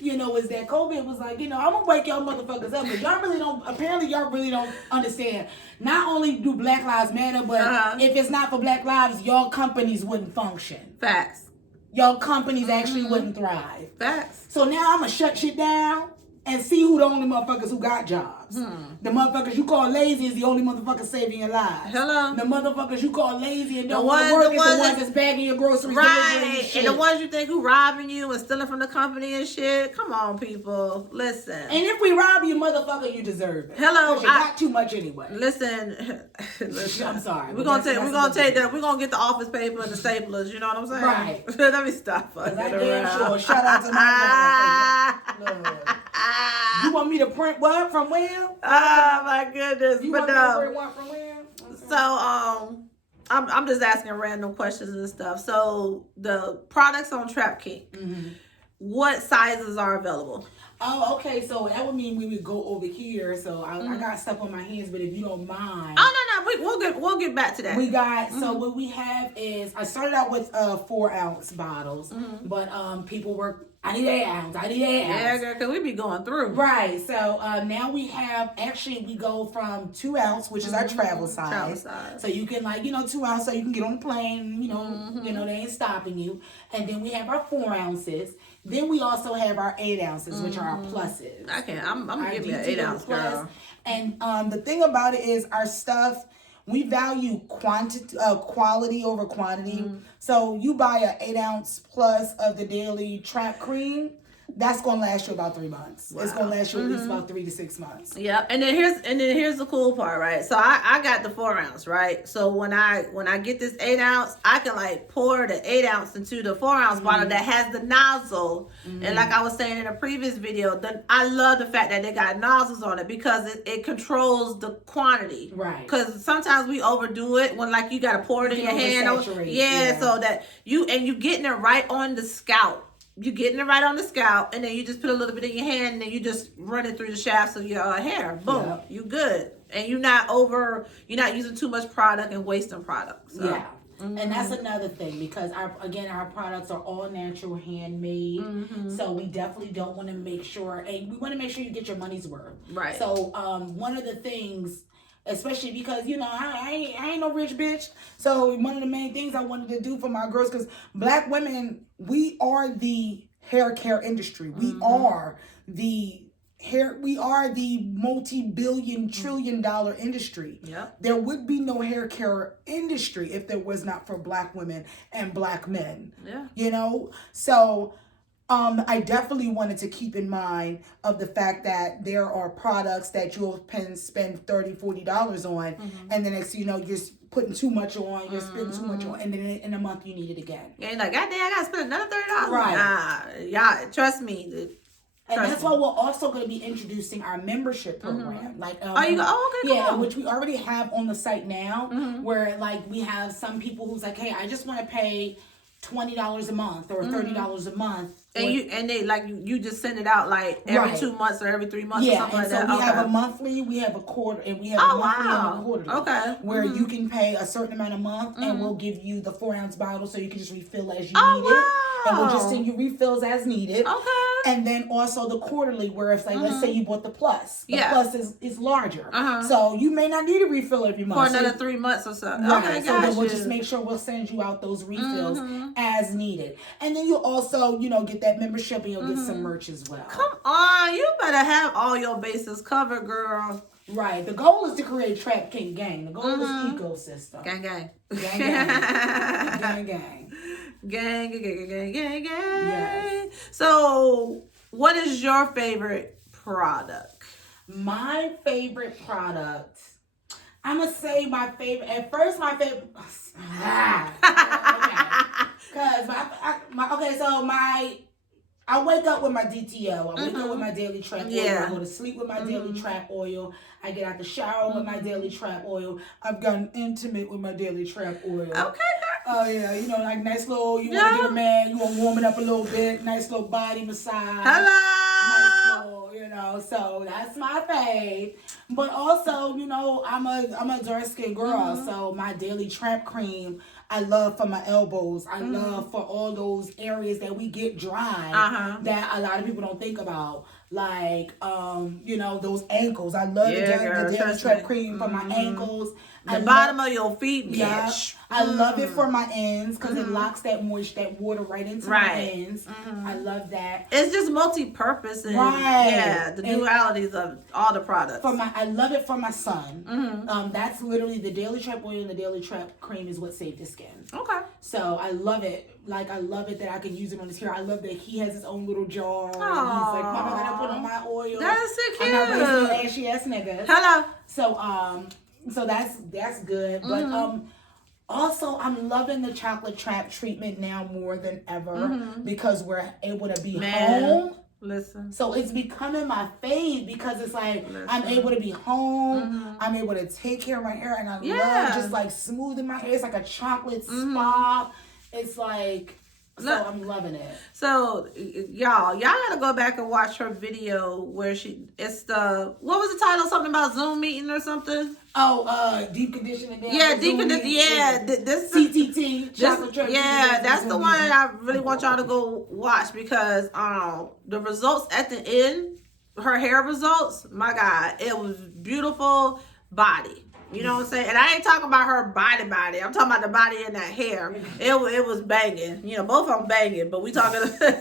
is that COVID was like, I'm gonna wake y'all motherfuckers up, but y'all really don't understand. Not only do Black Lives Matter, but if it's not for Black Lives, y'all companies wouldn't function. Facts. Y'all companies actually wouldn't thrive. Facts. So now I'm gonna shut shit down and see who the only motherfuckers who got jobs. The motherfuckers you call lazy is the only motherfuckers saving your lives. Hello. The motherfuckers you call lazy and don't want to work is the ones that's bagging your groceries. Right. And the ones you think who robbing you and stealing from the company and shit. Come on, people. Listen. And if we rob you, motherfucker, you deserve it. Hello. Because you got too much anyway. Listen. I'm sorry. We're gonna take that. We're gonna get the office paper and the staplers. You know what I'm saying? Right. Let me stop. I damn sure. Shout out to my mother. You want me to print what from where? Oh my goodness! You want me to print what from where? Okay. So I'm just asking random questions and stuff. So the products on Trap Kink, what sizes are available? Oh, okay. So that would mean we would go over here. So I got stuff on my hands, but if you don't mind. Oh no, we'll get back to that. We got so what we have is I started out with 4-ounce bottles, but people were. I need 8 ounce. Yeah, girl, because we be going through. Right. So now we go from 2 ounce, which is our travel size. So you can 2 ounce, so you can get on the plane. They ain't stopping you. And then we have our 4 ounces. Then we also have our 8 ounces, which are our pluses. I'm gonna give you an 8 ounce, girl. And the thing about it is our stuff. We value quality over quantity. So you buy an 8 ounce plus of the daily trap cream, that's gonna last you about 3 months. Wow. It's gonna last you at least about 3 to 6 months. Yeah, and then here's the cool part, right? So I got the 4 ounce, right? So when I get this 8 ounce, I can pour the 8 ounce into the 4 ounce bottle that has the nozzle. And like I was saying in a previous video, I love the fact that they got nozzles on it because it controls the quantity. Right. Because sometimes we overdo it when you gotta pour it in your hand. So that you getting it right on the scalp. You're getting it right on the scalp, and then you just put a little bit in your hand, and then you just run it through the shafts of your hair. Boom, you good, and you're not using too much product and wasting product. So. Yeah, and that's another thing because our products are all natural, handmade. So we definitely don't want to make sure, and we want to make sure you get your money's worth. Right. So one of the things. Especially because, I ain't no rich bitch. So one of the main things I wanted to do for my girls, because Black women, we are the hair care industry. We are the multi-billion, trillion-dollar industry. Yep. There would be no hair care industry if there was not for Black women and Black men. Yeah. So I definitely wanted to keep in mind of the fact that there are products that you'll spend $30-$40 on, and then it's, you're putting too much on, you're spending too much on, and then in a month you need it again. Yeah, you're like, God damn, I gotta spend another $30. Right. Y'all, trust me. And that's why we're also going to be introducing our membership program. Like, okay, yeah, cool. Which we already have on the site now, where like we have some people who's like, hey, I just want to pay $20 a month or $30 a month. And you just send it out like every 2 months or every 3 months or something like that. So we have a monthly, we have a quarter, and we have a monthly and a quarterly. Okay. Where you can pay a certain amount a month, and we'll give you the 4-ounce bottle so you can just refill as you need it. And we'll just send you refills as needed. Okay. And then also the quarterly, where it's like, let's say you bought the plus. The plus is larger. So you may not need a refill every month. For another 3 months or so. Right. Okay, so then we'll just make sure we'll send you out those refills as needed. And then you'll also, get that membership, and you'll get some merch as well. Come on. You better have all your bases covered, girl. Right. The goal is to create Trap Kink Gang. The goal is ecosystem. Gang, gang. Gang, gang. Gang, gang. Gang, gang, gang, gang, gang, gang. Yes. So, what is your favorite product? My favorite product, I'm going to say my favorite. At first, my favorite. Okay. I wake up with my DTO. I wake up with my daily trap oil. I go to sleep with my daily trap oil. I get out the shower with my daily trap oil. I've gotten intimate with my daily trap oil. Okay. Oh, yeah. Like nice little, you want to get a man, you want to warm it up a little bit. Nice little body massage. Hello. Nice little, so that's my fave. But also, I'm a dark skinned girl. So my daily trap cream, I love for my elbows. I love for all those areas that we get dry that a lot of people don't think about. Like, those ankles. I love the daily trap cream for my ankles. The bottom of your feet, bitch. Yeah, I love it for my ends because it locks that water right into my ends. I love that. It's just multi-purpose and the dualities of all the products. I love it for my son. That's literally the daily trap oil and the daily trap cream is what saved his skin. Okay. So I love it. Like, I love it that I can use it on his hair. I love that he has his own little jar. He's like, Mama, I gotta put on my oil. That's so cute. I'm not raising ashy ass niggas. Hello. So that's good. But also I'm loving the chocolate trap treatment now more than ever because we're able to be home. Listen. So it's becoming my fave because it's like I'm able to be home. I'm able to take care of my hair, and I love just like smoothing my hair. It's like a chocolate spa. It's like, so I'm loving it. So y'all gotta go back and watch her video where what was the title? Something about Zoom meeting or something? Deep conditioning. Deep conditioning. Yeah, this CTT. That's the one that I really want y'all to go watch because the results at the end, her hair results, my God, it was beautiful body. You know what I'm saying? And I ain't talking about her body. I'm talking about the body and that hair. It was banging. Both of them banging. But we talking, we focusing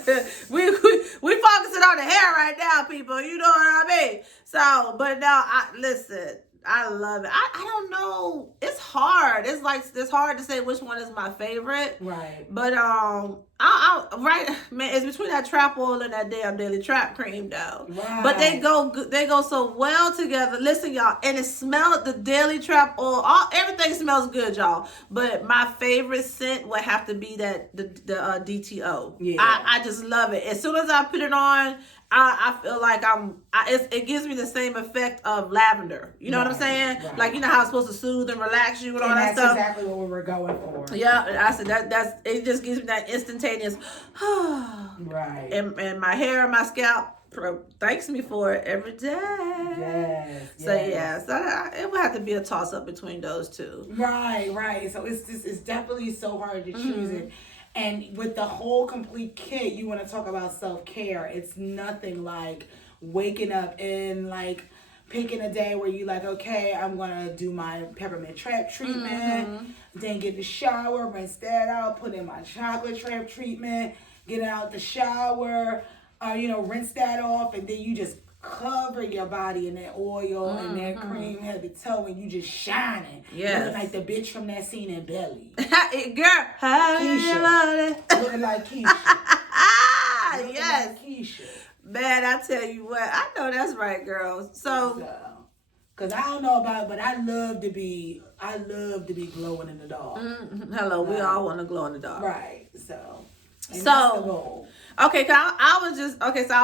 on the hair right now, people. You know what I mean? So, but no, listen. I love it. I don't know. It's hard. It's hard to say which one is my favorite. Right. But it's between that trap oil and that damn daily trap cream though. Right. But they go so well together. Listen, y'all, and it smells the daily trap oil. Everything smells good, y'all. But my favorite scent would have to be the DTO. Yeah. I just love it. As soon as I put it on, I feel like it gives me the same effect of lavender. You know what I'm saying? Right. Like, how it's supposed to soothe and relax you and all that stuff. That's exactly what we were going for. Yeah, I said it just gives me that instantaneous right. And my hair and my scalp thanks me for it every day. Yes. So it would have to be a toss up between those two. Right. So it's definitely so hard to choose it. And with the whole complete kit, you want to talk about self-care. It's nothing like waking up and like picking a day where you're like, okay, I'm going to do my peppermint trap treatment, then get in the shower, rinse that out, put in my chocolate trap treatment, get out the shower, rinse that off, and then you just cover your body in that oil and that cream head to toe, and you just shining. Yeah, looking like the bitch from that scene in Belly. Girl, Keisha. Looking like Keisha. Yes. Keisha. Man, I tell you what, I know that's right, girls. So cause I don't know about it, but I love to be glowing in the dark. Hello, we all want to glow in the dark. Right. So that's the goal. Okay, so I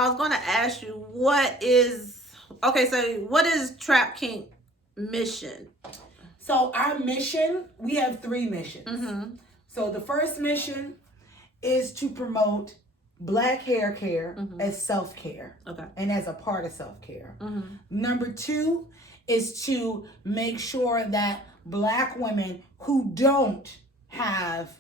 was going to ask you what is Trap Kink mission? So our mission, we have 3 missions. So the first mission is to promote Black hair care as self-care. Okay. And as a part of self-care. Number 2 is to make sure that Black women who don't have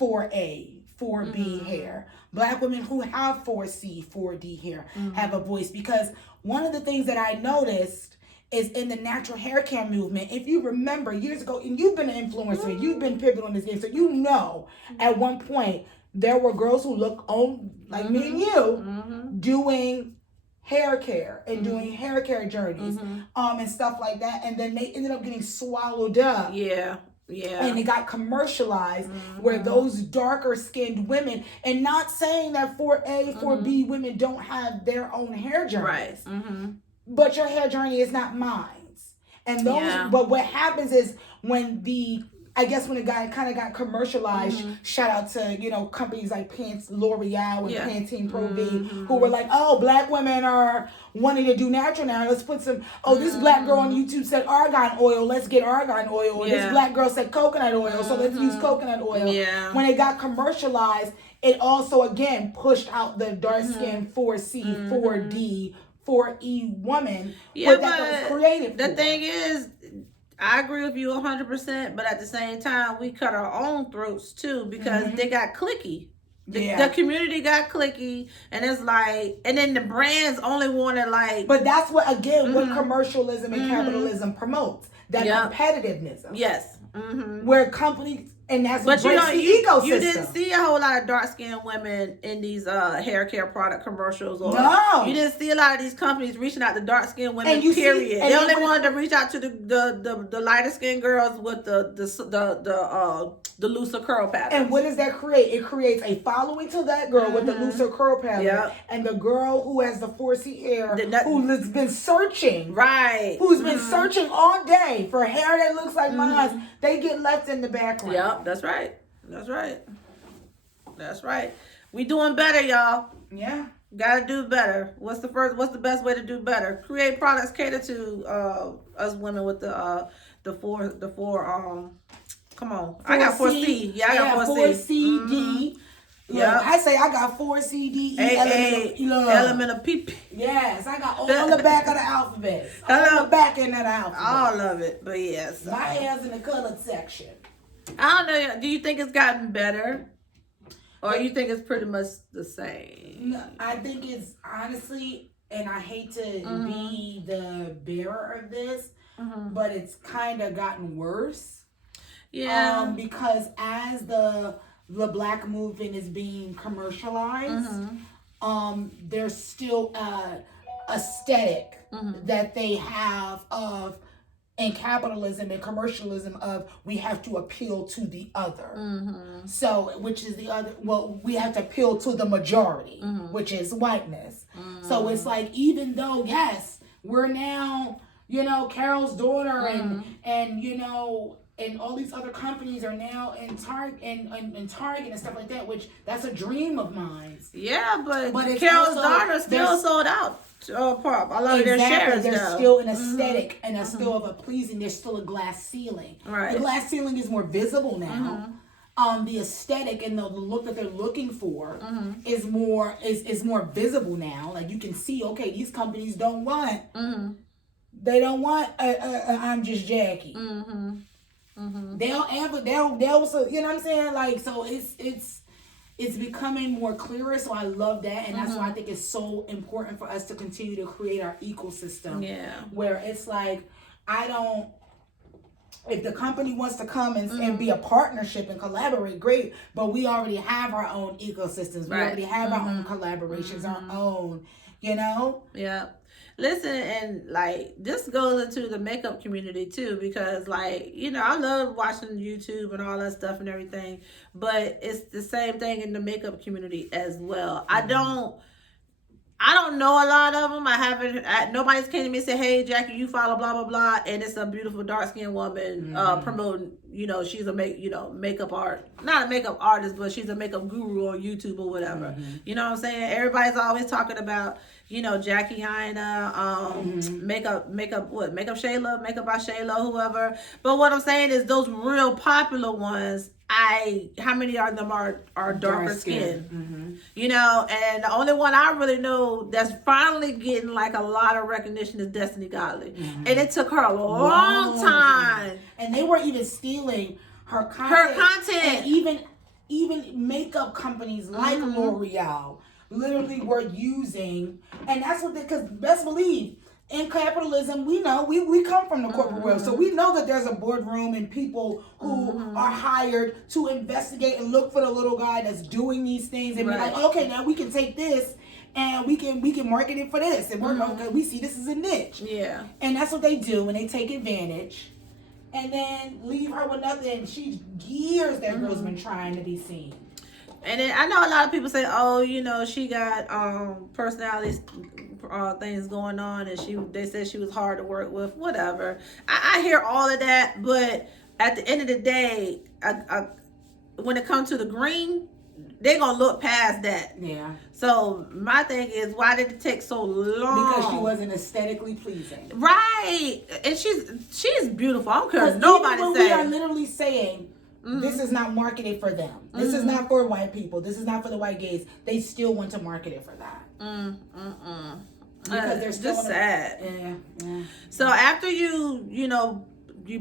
4A, 4B hair, Black women who have 4C, 4D hair have a voice. Because one of the things that I noticed is in the natural hair care movement, if you remember years ago, and you've been an influencer, you've been pivotal in this game, so you know at one point there were girls who look on like me and you doing hair care and doing hair care journeys and stuff like that, and then they ended up getting swallowed up. Yeah. And it got commercialized where those darker skinned women, and not saying that 4A, 4B women don't have their own hair journeys. Right. But your hair journey is not mine. And those, but what happens is when it got commercialized, shout out to, companies like L'Oreal and Pantene Pro V, who were like, oh, Black women are wanting to do natural now. Let's put some, this Black girl on YouTube said argan oil, let's get argan oil. And this Black girl said coconut oil, so let's use coconut oil. Yeah. When it got commercialized, it also, again, pushed out the dark skin 4C, 4D, 4E woman. Yeah, but that was creative. The thing is, I agree with you 100%, but at the same time, we cut our own throats too because they got cliquey. The community got cliquey, and it's like, and then the brands only wanted like. But that's what, again, what commercialism and capitalism promotes, that competitiveness. Yes. Where companies. And that's what breaks the ecosystem. You didn't see a whole lot of dark-skinned women in these hair care product commercials. Or you didn't see a lot of these companies reaching out to dark-skinned women, period. They only wanted to reach out to the lighter-skinned girls with the looser curl pattern. And what does that create? It creates a following to that girl with the looser curl pattern. And the girl who has the 4C hair, who's been searching. Right. Who's been searching all day for hair that looks like mine. They get left in the background. Yep. That's right. We doing better, y'all. Yeah. Gotta do better. What's the best way to do better? Create products cater to us women with the four come on. I got 4C. Yeah, I got 4C. 4CD. Yeah, I say I got 4CDE element of PP. Yes, I got all the back of the alphabet. All the back end of the alphabet. All of it, but yes. My hair's in the colored section. I don't know. Do you think it's gotten better? Or you think it's pretty much the same? No, I think it's honestly, and I hate to be the bearer of this, but it's kind of gotten worse. Yeah. Because as the Black movement is being commercialized, there's still a aesthetic that they have of, in capitalism and commercialism, of we have to appeal to the other. So, which is the other, we have to appeal to the majority, which is whiteness. So it's like, even though, yes, we're now, Carol's daughter and and all these other companies are now in Target and Target and stuff like that, which that's a dream of mine. Yeah, but Carol's daughter still sold out. A lot of their shares. There's still an aesthetic and still of a pleasing. There's still a glass ceiling. Right. The glass ceiling is more visible now. The aesthetic and the look that they're looking for is more visible now. Like, you can see, okay, these companies don't want. They don't want I'm just Jackie. They'll so, you know what I'm saying? Like, so it's becoming more clearer, so I love that, and that's why I think it's so important for us to continue to create our ecosystem. Yeah. Where it's like, if the company wants to come and be a partnership and collaborate, great, but we already have our own ecosystems. We already have our own collaborations, our own, Yeah. Listen, and like this goes into the makeup community too, because like, you know, I love watching YouTube and all that stuff and everything, but it's the same thing in the makeup community as well. I don't know a lot of them. Nobody's came to me and said, hey, Jackie, you follow blah, blah, blah. And it's a beautiful dark-skinned woman promoting, you know, she's a makeup not a makeup artist, but she's a makeup guru on YouTube or whatever. You know what I'm saying? Everybody's always talking about, you know, Jackie Aina, makeup Shayla, makeup by Shayla, whoever. But what I'm saying is those real popular ones, how many of them are darker skin? You know, and the only one I really know that's finally getting like a lot of recognition is Destiny Godly. And it took her a long time. And they were even stealing her content. And even makeup companies like L'Oreal literally were using, and that's what because best believe, in capitalism, we know we come from the corporate world, so we know that there's a boardroom and people who are hired to investigate and look for the little guy that's doing these things and be like, okay, now we can take this and we can market it for this, and we're okay. We see this is a niche, and that's what they do, and they take advantage, and then leave her with nothing. She's years that girl's been trying to be seen. And then I know a lot of people say, oh, you know, she got personality things going on, and they said she was hard to work with, whatever. I hear all of that, but at the end of the day, when it comes to the green, they're gonna look past that. Yeah. So my thing is, why did it take so long? Because she wasn't aesthetically pleasing. Right. And she's beautiful. I don't care what nobody says. We are literally saying, this is not marketed for them. This is not for white people. This is not for the white gays. They still want to market it for that. Because they're still just sad. Yeah. So after you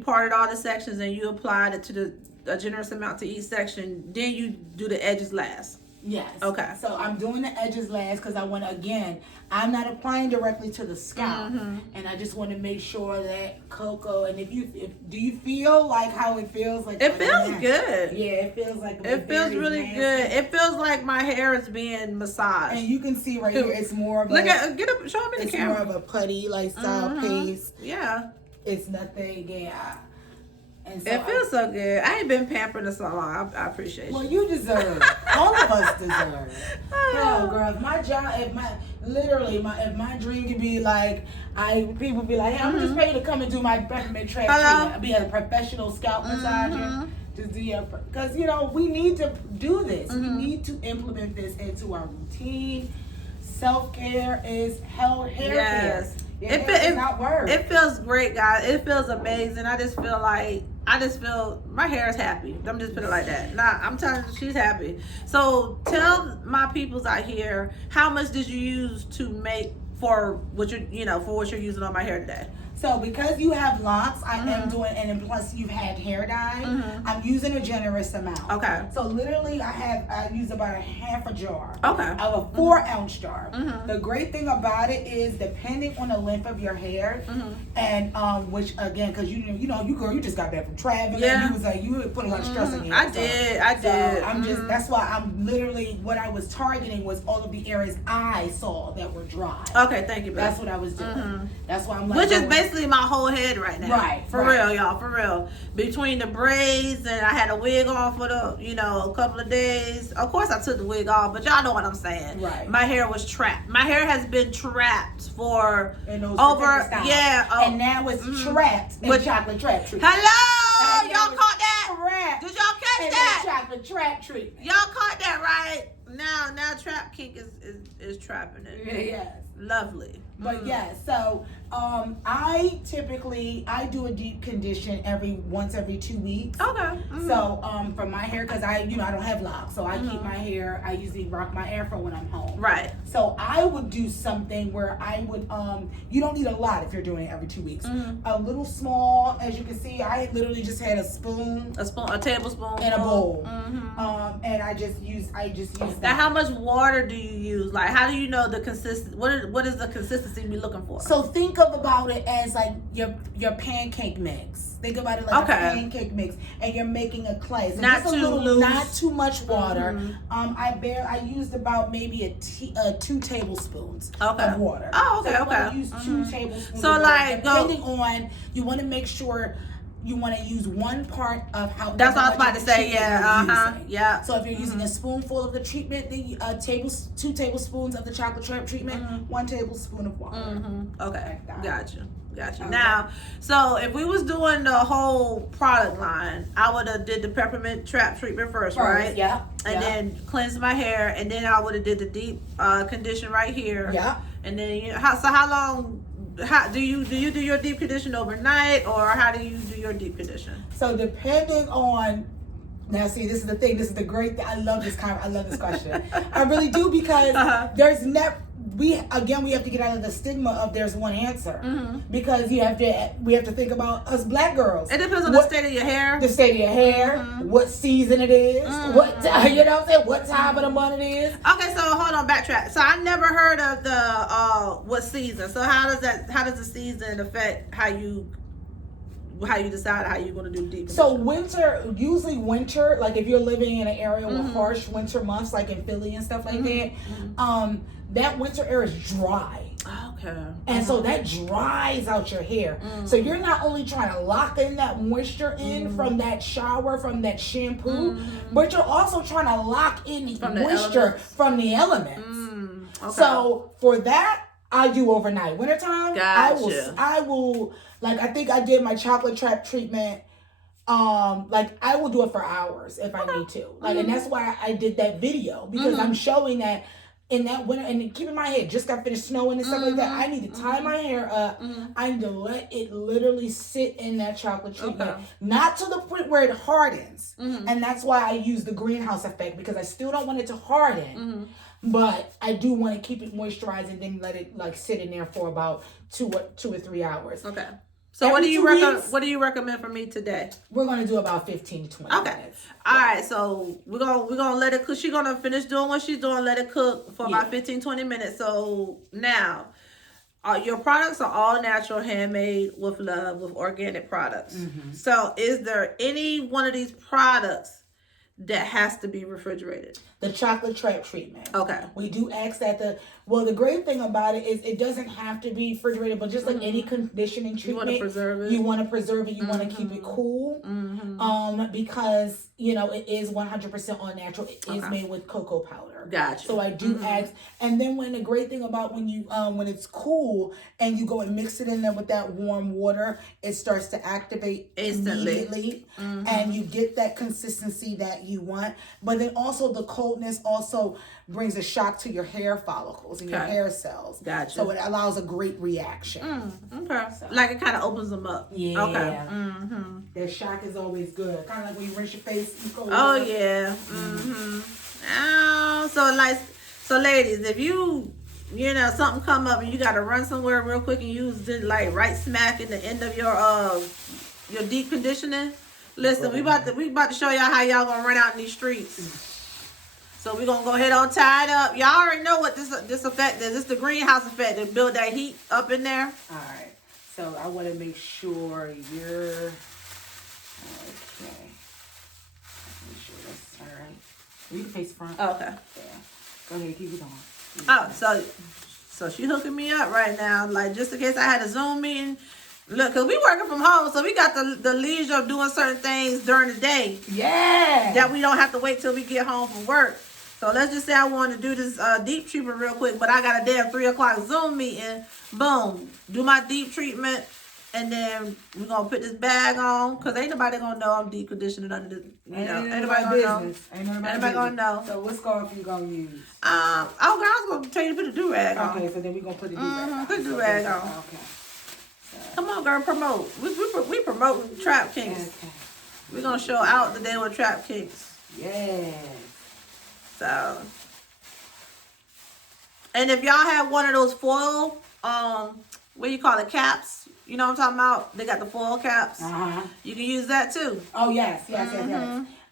parted all the sections and you applied it to a generous amount to each section, then you do the edges last. Yes. Okay. So I'm doing the edges last because I want to, again, I'm not applying directly to the scalp, and I just want to make sure that cocoa. And do you feel like how it feels? Like it feels good. Yeah, it feels like it feels really good. It feels like my hair is being massaged. And you can see right here, it's more of show me the camera. It's more of a putty like style paste. Yeah. It's nothing. Yeah. And so it feels so good. I ain't been pampered in so long. I appreciate you. Well, you deserve. All of us deserve. Oh, girl, if my job, if my dream could be like, people be like, hey, I'm just ready to come and do my Peppermint treatment. I'd be a professional scalp massager. Just do because we need to do this. We need to implement this into our routine. Self-care is hair care. It feels great, guys. It feels amazing. I just feel my hair is happy. I'm just put it like that. Nah, I'm telling you, she's happy. So tell my peoples out here, how much did you use to make for what you're using on my hair today? So because you have locks, I am doing, and plus you've had hair dye, I'm using a generous amount. Okay. So literally I use about a half a jar. Okay. Of a 4-ounce jar. The great thing about it is depending on the length of your hair, and which again, because you just got back from traveling, you was like, you put a lot of stress in your hair. I did. I'm just, that's why I'm literally, what I was targeting was all of the areas I saw that were dry. Okay, thank you, babe. That's what I was doing. That's why I'm like, which is basically my whole head right now. Right. For real, y'all. For real. Between the braids and I had a wig on for a couple of days. Of course I took the wig off, but y'all know what I'm saying. Right. My hair was trapped. My hair has been trapped for over, and now it's trapped in with chocolate trap treat. Hello! Y'all caught that? Correct. Did y'all catch and that? Chocolate trap treat. Y'all caught that, right? Now trap kink is trapping it. Yes. Lovely. But so I do a deep condition once every 2 weeks. Okay. So for my hair, because I don't have locks, so I keep my hair. I usually rock my afro when I'm home. Right. So I would do something where I would you don't need a lot if you're doing it every 2 weeks. A little small, as you can see, I literally just had a tablespoon, and a bowl, and I just use it's Now, not. how much water do you use? Like, how do you know the consist? What is the consistency we looking for? So think about it as like your pancake mix. Think about it like a pancake mix, and you're making a clay. So Not just too loose. not too much water. I used about maybe 2 tablespoons of water. Oh, okay, so you okay. Want to use 2 tablespoons. So of like, water. Depending on, you want to make sure. You want to use 1 part of how. That's what I was about to say. Yeah. Yeah. So if you're using a spoonful of the treatment, then 2 tablespoons of the chocolate trap treatment, 1 tablespoon of water. Okay. Gotcha. Okay. Now, so if we was doing the whole product line, I would have did the peppermint trap treatment first, right? Yeah. And then cleanse my hair, and then I would have did the deep condition right here. Yeah. And then how long? How do you do your deep condition overnight, or how do you do your deep condition? So depending on, now see, this is the thing. This is the great thing. I love this question. I really do, because there's never. We have to get out of the stigma of there's one answer, because we have to think about us black girls. It depends on the state of your hair. The state of your hair, what season it is, what you know what I'm saying, what time of the month it is. Okay, so hold on, backtrack. So I never heard of the what season. So how does the season affect how you decide how you're going to do deep? So usually winter, like if you're living in an area with harsh winter months, like in Philly and stuff like that, that winter air is dry. Okay. And so that dries out your hair. So you're not only trying to lock in that moisture in from that shower, from that shampoo, but you're also trying to lock in the moisture from the elements. Okay. So for that, I do overnight. Wintertime, gotcha. I will, like, I think I did my chocolate trap treatment. Like I will do it for hours if I need to. Like, and that's why I did that video, because I'm showing that in that winter, and keep in my head, just got finished snowing and stuff like that. I need to tie my hair up. I need to let it literally sit in that chocolate treatment, not to the point where it hardens. And that's why I use the greenhouse effect, because I still don't want it to harden. But I do want to keep it moisturized and then let it like sit in there for about 2 or 3 hours. Okay. So what do you recommend for me today? We're gonna do about 15 to 20 minutes. All right. So we're gonna let it cook. She's gonna finish doing what she's doing. Let it cook for about 15, 20 minutes. So now, your products are all natural, handmade with love, with organic products. So is there any one of these products that has to be refrigerated? The chocolate trap treatment. Okay. We do ask that the great thing about it is it doesn't have to be refrigerated, but just like any conditioning treatment, you want to preserve it. You want to keep it cool. Because, you know, it is 100% all natural. It is made with cocoa powder. Gotcha. So I do ask, and then when the great thing about when you when it's cool and you go and mix it in there with that warm water, it starts to activate immediately, and you get that consistency that you want. But then also the coldness also brings a shock to your hair follicles and your hair cells. Gotcha. So it allows a great reaction. Okay. So, like it kind of opens them up. Yeah. Okay. That shock is always good. Kind of like when you rinse your face. You go So ladies, if you know something come up and you got to run somewhere real quick and use it like right smack in the end of your deep conditioning. Listen, we about to show y'all how y'all gonna run out in these streets. So we're gonna go ahead on tie it up. Y'all already know what this effect is. It's the greenhouse effect to build that heat up in there. All right. So I want to make sure you're okay. Make sure that's all right. You can face front. Oh, okay. Yeah. Go ahead, keep it on. So she hooking me up right now, like just in case I had a Zoom meeting. Look, cause we working from home, so we got the leisure of doing certain things during the day. Yeah. That we don't have to wait till we get home from work. So let's just say I want to do this deep treatment real quick, but I got a damn 3 o'clock Zoom meeting. Boom, do my deep treatment, and then we're gonna put this bag on, cause ain't nobody gonna know I'm deep conditioning under the, ain't nobody gonna know. Ain't nobody gonna know. So what scarf you gonna use? I was gonna tell you to put the do-rag on. Okay, so then we gonna put the do-rag on. Put the do-rag on. Okay. Come on, girl, promote. We promoting Trap Kinks. Okay. We're gonna show out today with Trap Kinks. Yeah. So, and if y'all have one of those foil, what you call it, caps? You know what I'm talking about? They got the foil caps. You can use that too. Oh yes.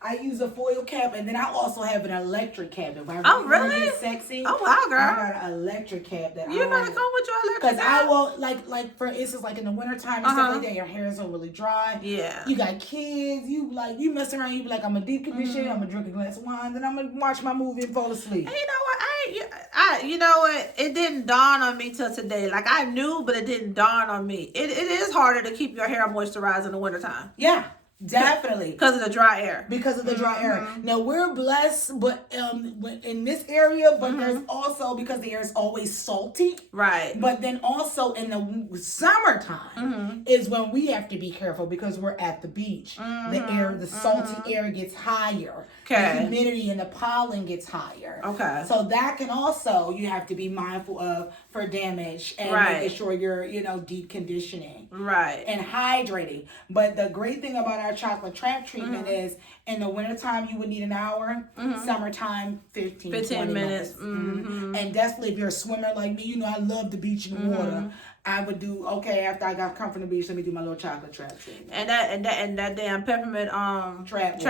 I use a foil cap, and then I also have an electric cap. If I really? get sexy, oh wow, girl, I got an electric cap that you better come with your electric because cap. I will like for instance, like in the wintertime and stuff like that, your hair is so really dry. Yeah. You got kids, you mess around, you be like, I'm gonna deep condition, I'm gonna drink a glass of wine, then I'm gonna watch my movie and fall asleep. And you know what? You know what? It didn't dawn on me till today. Like I knew, but it didn't dawn on me. It is harder to keep your hair moisturized in the wintertime. Yeah. Definitely. Because of the dry air. Because of the dry air. Now, we're blessed but in this area, but there's also, because the air is always salty. Right. But then also in the summertime is when we have to be careful because we're at the beach. The salty air gets higher. Okay. The humidity and the pollen gets higher. Okay. So that can also, you have to be mindful of for damage and making sure you're, deep conditioning. Right. And hydrating. But the great thing about our chocolate trap treatment is in the wintertime you would need an hour, summertime 15 20 minutes. And definitely if you're a swimmer like me, I love the beach and the water. I would do after I got come from the beach, let me do my little chocolate trap treatment. And that damn peppermint trap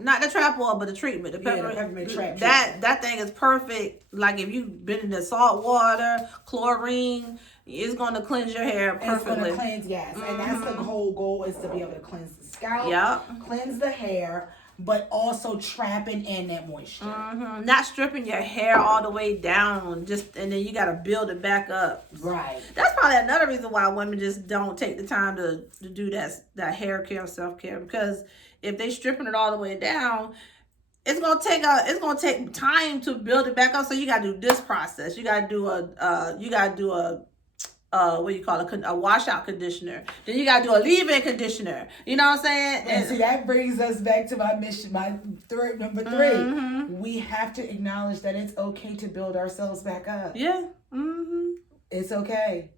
not the trap oil, but the treatment. The peppermint trap that thing is perfect. Like if you've been in the salt water, chlorine, it's gonna cleanse your hair perfectly. It's gonna cleanse, yes. And that's the whole goal, is to be able to cleanse the scalp, cleanse the hair, but also trapping in that moisture. Not stripping your hair all the way down, and then you got to build it back up. Right. That's probably another reason why women just don't take the time to do that hair care, self care, because if they stripping it all the way down, it's gonna take time to build it back up. So you got to do this process. You got to do a what do you call it, a washout conditioner. Then you gotta do a leave-in conditioner. You know what I'm saying? And see, that brings us back to my mission, number 3. We have to acknowledge that it's okay to build ourselves back up. Yeah. It's okay.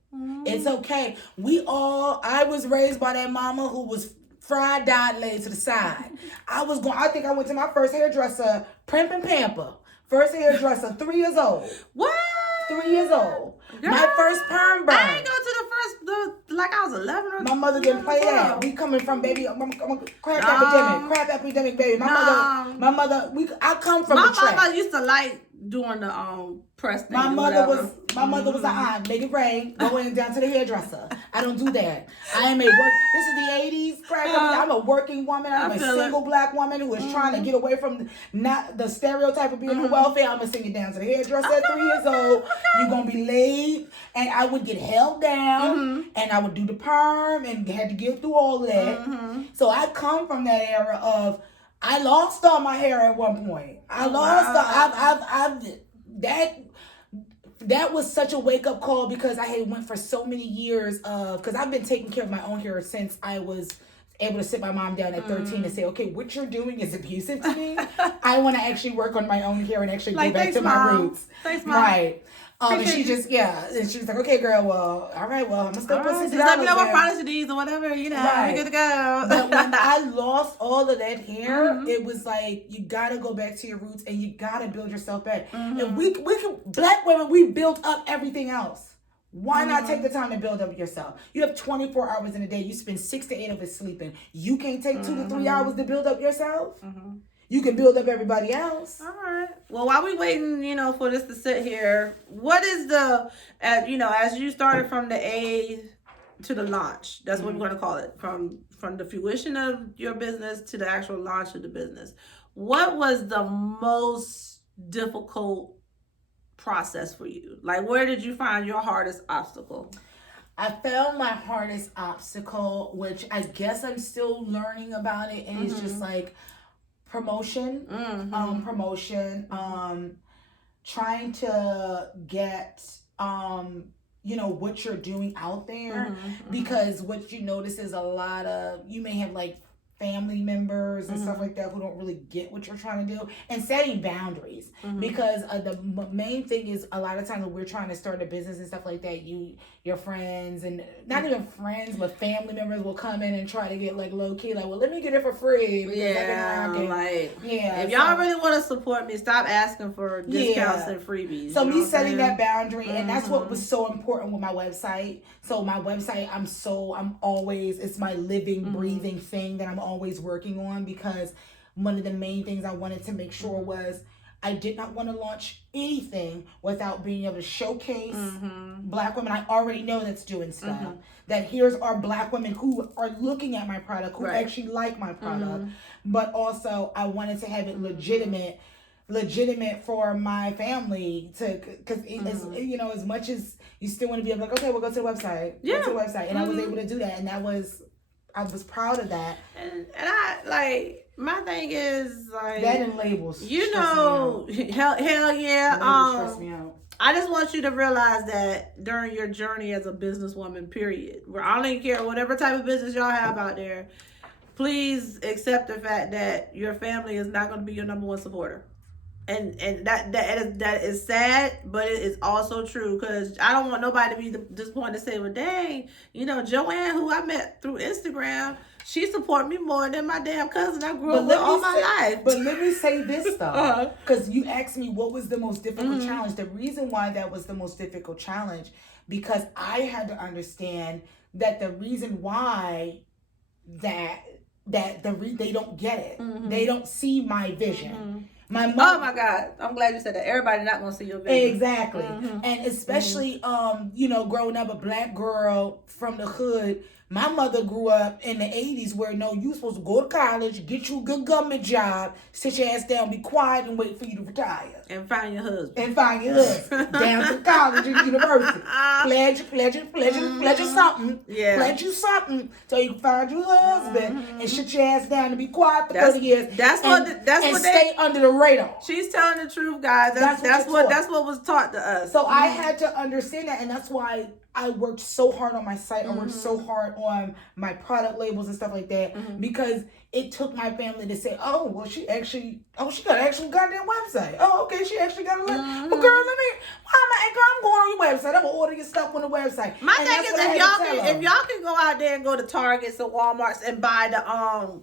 It's okay. I was raised by that mama who was fried, dyed, laid to the side. I think I went to my first hairdresser, Primp and Pamper. First hairdresser, 3 years old. What? 3 years old. Girl, my first perm burn. I ain't go to like I was 11 or my mother didn't play that. We coming from, baby, I'm a crap epidemic, baby. My mother, I come from the trap. My mama used to like doing the press thing. My mother was make it rain, go in down to the hairdresser. I don't do that. I am a work. This is the 80s. I'm a working woman. I'm a single black woman who is trying to get away from not the stereotype of being a welfare. I'm gonna sing it down to the hairdresser at 3 years old. You're gonna be laid, and I would get held down, and I would do the perm, and had to get through all of that. So I come from that era of. I lost all my hair at one point. That was such a wake up call because I had went for so many years because I've been taking care of my own hair since I was able to sit my mom down at 13 and say, okay, what you're doing is abusive to me. I want to actually work on my own hair and actually go back to my roots. Thanks, Mom. Right. And she just, and she was like, okay, girl, well, all right, well, I'm going to still put $60 just let me know what products you need or whatever, we're good to go. But when I lost all of that hair, it was like, you got to go back to your roots and you got to build yourself back. And we can, black women, we built up everything else. Why not take the time to build up yourself? You have 24 hours in a day. You spend 6 to 8 of it sleeping. You can't take 2 to 3 hours to build up yourself? You can build up everybody else. All right. Well, while we waiting, for this to sit here, what is as you started from the A to the launch, that's what we're going to call it, from the fruition of your business to the actual launch of the business. What was the most difficult process for you? Like, where did you find your hardest obstacle? I found my hardest obstacle, which I guess I'm still learning about it, and it's just like promotion, trying to get, what you're doing out there, because what you notice is a lot of, you may have like family members and stuff like that who don't really get what you're trying to do, and setting boundaries, because the main thing is a lot of times when we're trying to start a business and stuff like that, your friends, and not even friends but family members will come in and try to get like low key, like, well, let me get it for free because if y'all really want to support me, stop asking for discounts and freebies. So me setting that boundary, and that's what was so important with my website. So my website, I'm always, it's my living, breathing thing that I'm always working on, because one of the main things I wanted to make sure was I did not want to launch anything without being able to showcase Black women I already know that's doing stuff. That here's our Black women who are looking at my product, who actually like my product. But also I wanted to have it legitimate for my family to, because you know, as much as you still want to be like, okay, we'll go to the website. Go to the website. And I was able to do that. And I was proud of that. And I like, my thing is like that and labels. You know, hell yeah. Labels stress me out. I just want you to realize that during your journey as a businesswoman, period, where I don't even care whatever type of business y'all have out there, please accept the fact that your family is not going to be your number one supporter. And that is sad, but it is also true, because I don't want nobody to be disappointed to say, well, dang, you know, Joanne, who I met through Instagram, she support me more than my damn cousin I grew up with all my life. But let me say this, though, because you asked me what was the most difficult challenge. The reason why that was the most difficult challenge, because I had to understand that the reason why they don't get it. They don't see my vision. My mom, oh my God, I'm glad you said that. Everybody not gonna see your vision. Exactly. And especially you know, growing up a Black girl from the hood, my mother grew up in the 80s where you supposed to go to college, get you a good government job, sit your ass down, be quiet, and wait for you to retire. And find your husband. Down to college and university. Pledge you something. Yeah. Pledge you something so you can find your husband and sit your ass down and be quiet for 30 years. That's what stay under the radar. She's telling the truth, guys. That's what was taught to us. So I had to understand that, and that's why I worked so hard on my site. I worked so hard on my product labels and stuff like that, because it took my family to say, oh, well, she got an actual goddamn website. Oh, okay, she actually got a link. Well, girl, I'm going on your website. I'm going to order your stuff on the website. My thing is, if y'all can go out there and go to Targets or Walmarts and buy the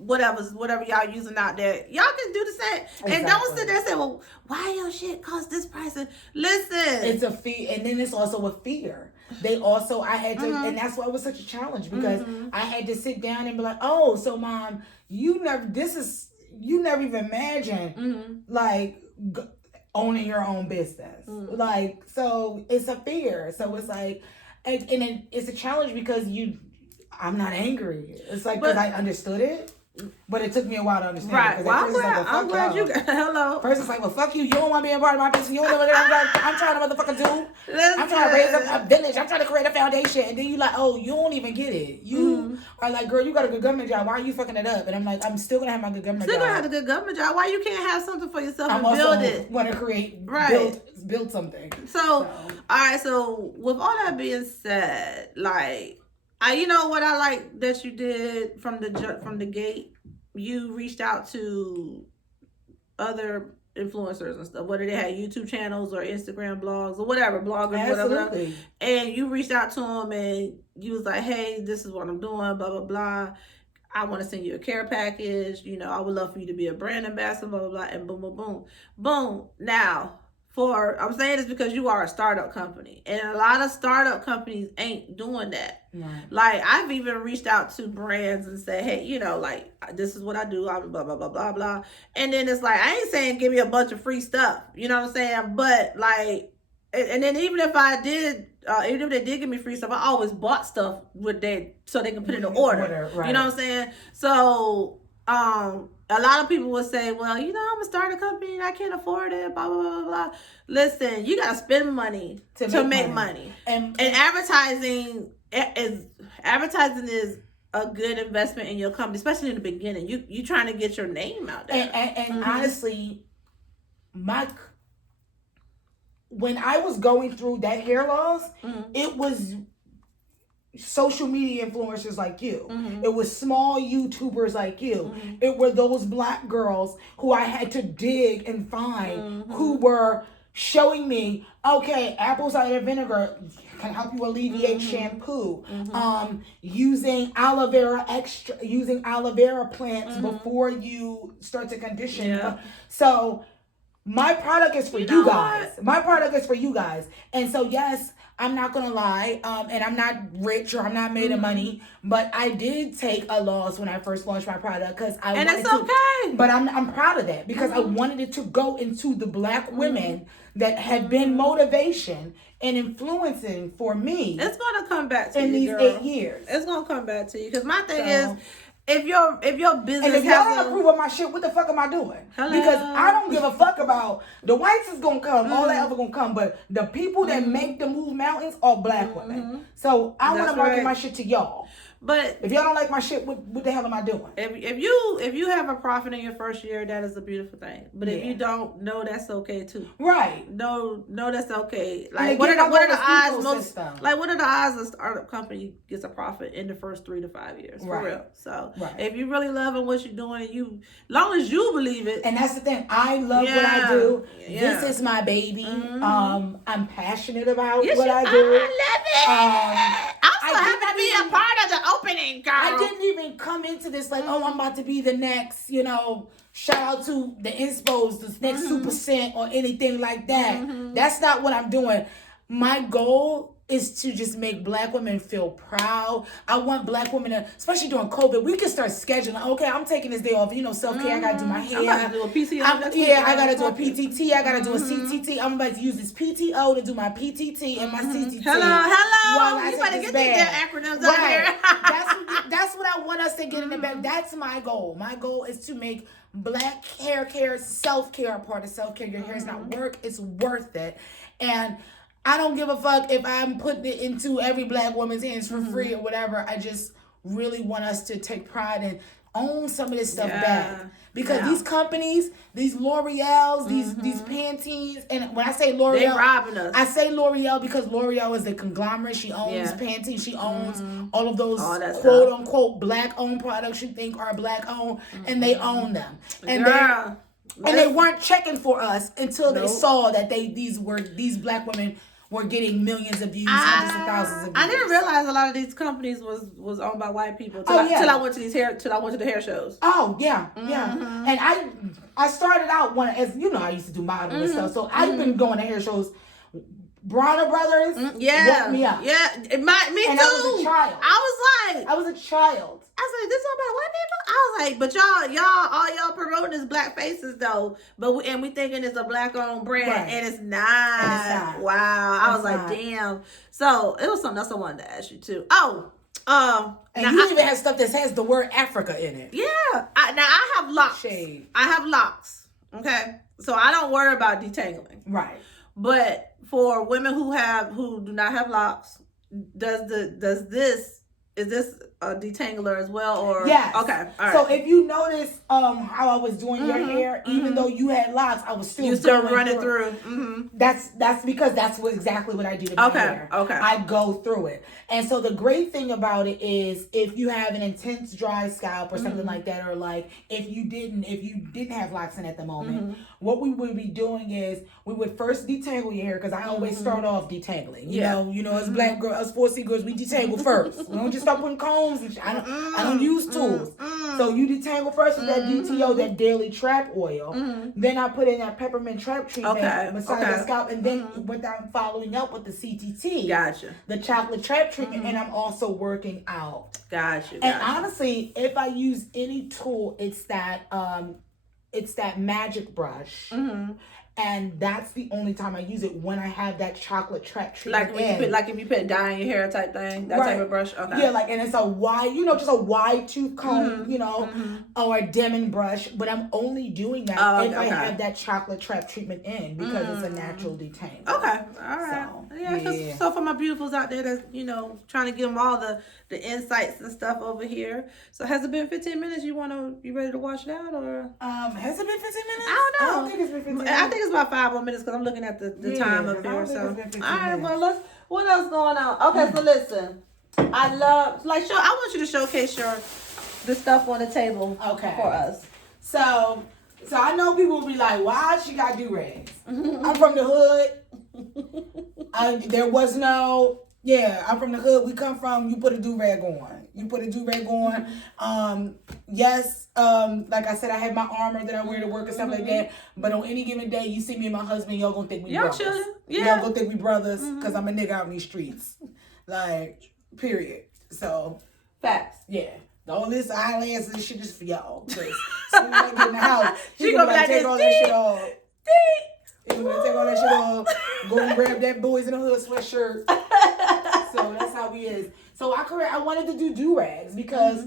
whatever y'all using out there, y'all can do the same. Exactly. And don't sit there and say, well, why your shit cost this price? And listen. It's a fee, and then it's also a fear. I had to, and that's why it was such a challenge, because I had to sit down and be like, oh, so Mom, you never even imagined like owning your own business. Like, so it's a fear. So it's like, and it's a challenge because I'm not angry. It's like, because I understood it. But it took me a while to understand. Right. Well, I'm glad you got hello. First, it's like, well, fuck you. You don't want to be a part of my business. You don't know what I'm trying to motherfucking do. Listen. I'm trying to raise up a village. I'm trying to create a foundation. And then you like, oh, you don't even get it. You are like, girl, you got a good government job. Why are you fucking it up? And I'm like, I'm still going to have my good government job. Still going to have a good government job. Why you can't have something for yourself and build it? Want to create, build something. So, all right. So, with all that being said, like, you know what I like that you did from the gate? You reached out to other influencers and stuff, whether they had YouTube channels or Instagram blogs or whatever, bloggers, whatever. And you reached out to them and you was like, hey, this is what I'm doing, blah, blah, blah. I want to send you a care package. You know, I would love for you to be a brand ambassador, blah, blah, blah. And boom, boom, boom. Boom. Now, I'm saying this because you are a startup company, and a lot of startup companies ain't doing that. Right. Like, I've even reached out to brands and said, hey, you know, like, this is what I do, blah, blah, blah, blah, blah, blah. And then it's like, I ain't saying give me a bunch of free stuff, you know what I'm saying? But like, and then even if I did, even if they did give me free stuff, I always bought stuff so they can put it in order. Right. You know what I'm saying? So, a lot of people would say, well, you know, I'm gonna start a company and I can't afford it, blah, blah, blah, blah. Listen, you gotta spend money to make money. And advertising is a good investment in your company, especially in the beginning. You trying to get your name out there. And honestly, when I was going through that hair loss, it was social media influencers like you. It was small YouTubers like you. It were those Black girls who I had to dig and find who were showing me, okay, apple cider vinegar can help you alleviate shampoo. Using aloe vera plants before you start to condition. Yeah. So My product is for you guys. My product is for you guys. And so, yes, I'm not going to lie. And I'm not rich or I'm not made of money. But I did take a loss when I first launched my product because I wanted it's okay. But I'm proud of that because I wanted it to go into the Black women that have been motivation and influencing for me. It's going to come back to you, in these girl. 8 years. It's going to come back to you. Because my thing is, if your business and if y'all don't approve of my shit, what the fuck am I doing? Hello? Because I don't give a fuck about the whites is gonna come, all that other gonna come, but the people that make the move mountains are Black women. So I want to market my shit to y'all. But if y'all don't like my shit, what the hell am I doing? If you have a profit in your first year, that is a beautiful thing. But if you don't, no, that's okay too. Right? No, that's okay. Like what are the odds? What are the odds a startup company gets a profit in the first 3 to 5 years? For real. So if you really loving what you're doing, long as you believe it. And that's the thing. I love what I do. This is my baby. I'm passionate about what I do. I love it. I'm so happy to be a part of the opening, girl. I didn't even come into this like, oh, I'm about to be the next, shout out to the Inspos, the next Super Cent or anything like that. That's not what I'm doing. My goal is to just make Black women feel proud. I want Black women to, especially during COVID, we can start scheduling. Okay, I'm taking this day off. Self-care. I got to do my hair. I'm about to do a PTO. I got to do a PTT. I got to do a CTT. I'm about to use this PTO to do my PTT and my CTT. Hello. You better get these acronyms out here. That's what I want us to get in the back. That's my goal. My goal is to make Black hair care, self-care a part of self-care. Your hair is not work. It's worth it. And I don't give a fuck if I'm putting it into every Black woman's hands for free or whatever. I just really want us to take pride and own some of this stuff back. Because these companies, these L'Oreals, these Pantenes, and when I say L'Oreal, they robbing us. I say L'Oreal because L'Oreal is the conglomerate. She owns Pantene. She owns all of those quote unquote Black owned products you think are Black owned, and they own them. And they weren't checking for us until they saw that these Black women were getting millions of views, hundreds of thousands of views. I didn't realize a lot of these companies was owned by white people till I went to the hair shows. Oh yeah. And I started out as I used to do modeling and stuff, so I've been going to hair shows. Bronner Brothers woke me up. Yeah, me and too. I was a child. I was a child. I was like, this is all about white people? I was like, but y'all promoting is Black faces though. But we thinking it's a Black owned brand and it's not. Wow. I was like, damn. So it was something else I wanted to ask you too. And you even have stuff that has the word Africa in it. Yeah. I have locks. Shade. I have locks. Okay. So I don't worry about detangling. Right. But for women who do not have locks, is this a detangler as well, or yes? Okay, all right. So if you notice how I was doing your hair, even though you had locks, I was still running through. That's because that's exactly what I do to my hair. Okay. I go through it, and so the great thing about it is if you have an intense dry scalp or something like that, or like if you didn't have locks in at the moment, what we would be doing is we would first detangle your hair because I always start off detangling. You know, as Black girls, us 4C girls, we detangle first. We don't just start putting combs and shit. I don't use tools. So you detangle first with that DTO, that daily trap oil. Then I put in that peppermint trap treatment, massage the scalp, and then without following up with the CTT. Gotcha. The chocolate trap treatment, and I'm also working out. Gotcha. And honestly, if I use any tool, it's that magic brush. And that's the only time I use it, when I have that chocolate trap treatment. If you put dye in your hair type thing, that type of brush. Okay. Yeah, and it's a wide, just a wide tooth comb, or a Demon brush. But I'm only doing that if I have that chocolate trap treatment in, because it's a natural detangle. Okay, all right. So for my beautifuls out there that's trying to give them all the insights and stuff over here. So has it been 15 minutes? You ready to wash it out, or has it been 15 minutes? I don't know. I don't think it's been 15 minutes. I think it's about 5 more minutes because I'm looking at the time up here. So all right, well, what else going on? Okay, so listen, I want you to showcase the stuff on the table for us. So I know people will be like, why she got do-rags? I'm from the hood. I'm from the hood. We come from, you put a do-rag on. You put a do-rag on. Yes, like I said, I have my armor that I wear to work and stuff like that. But on any given day, you see me and my husband, y'all gonna think we brothers. Y'all gonna think we brothers because I'm a nigga out in these streets. Like, period. So, facts. Yeah. All this eyelashes and shit is for y'all. Because as soon as I get in the house, she gonna be like, take all that shit off. He's gonna take all that shit off. Go and grab that Boys in the Hood sweatshirt. So that's how he is. So I wanted to do do-rags because,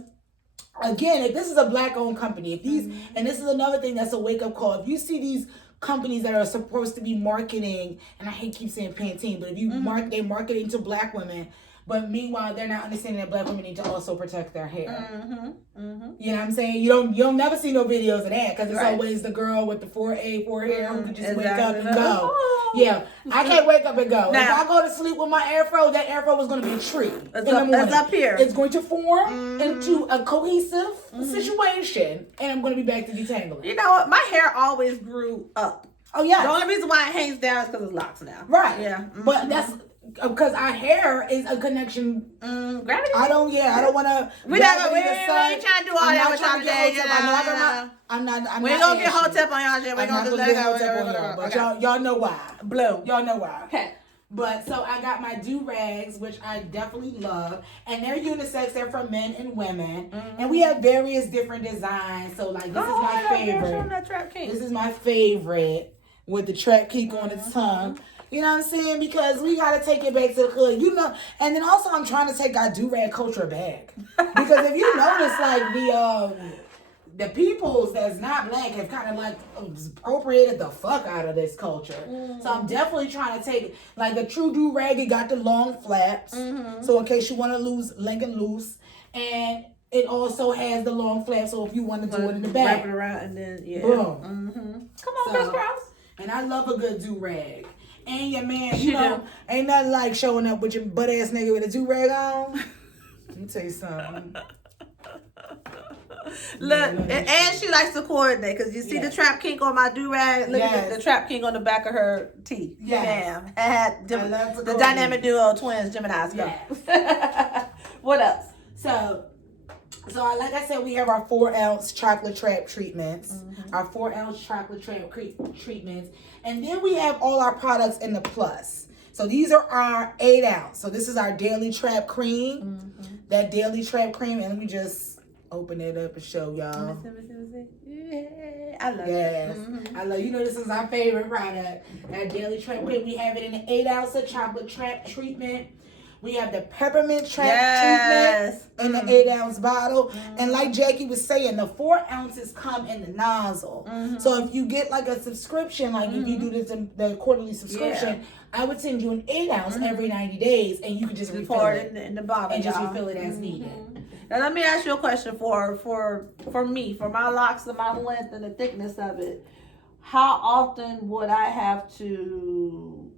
again, if this is a black-owned company, if these, and this is another thing that's a wake-up call. If you see these companies that are supposed to be marketing, and I hate keep saying Pantene, but if you they're marketing to black women, but meanwhile they're not understanding that black women need to also protect their hair. You know what I'm saying? You'll never see no videos of that because it's always the girl with the 4A hair who can just wake up and go. Yeah, I can't wake up and go. Now, if I go to sleep with my afro, that afro is going to be a tree in the morning. It's up here. It's going to form into a cohesive situation, and I'm going to be back to detangling. You know what? My hair always grew up. Oh yeah. The only reason why it hangs down is because it's locks now. Right. Yeah. But that's because our hair is a connection. Gravity. I don't want to. We ain't trying to do all that with y'all today. I'm not. We ain't gonna get Hotep on y'all shit. We gonna do that. But y'all know why. Blue. Y'all know why. Okay. But so I got my do-rags, which I definitely love, and they're unisex. They're for men and women, and we have various different designs. So like this is my favorite. This is my favorite with the trap kink on its tongue. You know what I'm saying? Because we got to take it back to the hood. You know, and then also I'm trying to take our do-rag culture back. Because if you notice, like, the peoples that's not black have kind of, like, appropriated the fuck out of this culture. So I'm definitely trying to take, like, the true do-rag, it got the long flaps. So in case you want to link and loose. And it also has the long flaps, so if you want to do it in the back. Wrap it around and then, boom. Come on, Chris Cross. And I love a good do-rag. And your man, you know, ain't nothing like showing up with your butt ass nigga with a do-rag on. Let me tell you something. Look, and she likes to coordinate because you see the trap kink on my do-rag. Look at the trap kink on the back of her tee. Bam. I had the dynamic duo twins, Gemini's. What else? So like I said, we have our 4-ounce chocolate trap treatments. Our 4-ounce chocolate trap treatments. And then we have all our products in the plus. So these are our 8-ounce. So this is our daily trap cream. That daily trap cream. And let me just open it up and show y'all. I love it. I love, you know, this is our favorite product. That daily trap cream. We have it in an 8-ounce of chocolate trap treatment. We have the peppermint trap treatment in the 8-ounce bottle. And like Jackie was saying, the 4 ounces come in the nozzle. So if you get like a subscription, like if you do the quarterly subscription, I would send you an 8-ounce every 90 days and you can just refill it in the bottle and just refill it as needed. Now let me ask you a question for me, for my locks and my length and the thickness of it. How often would I have to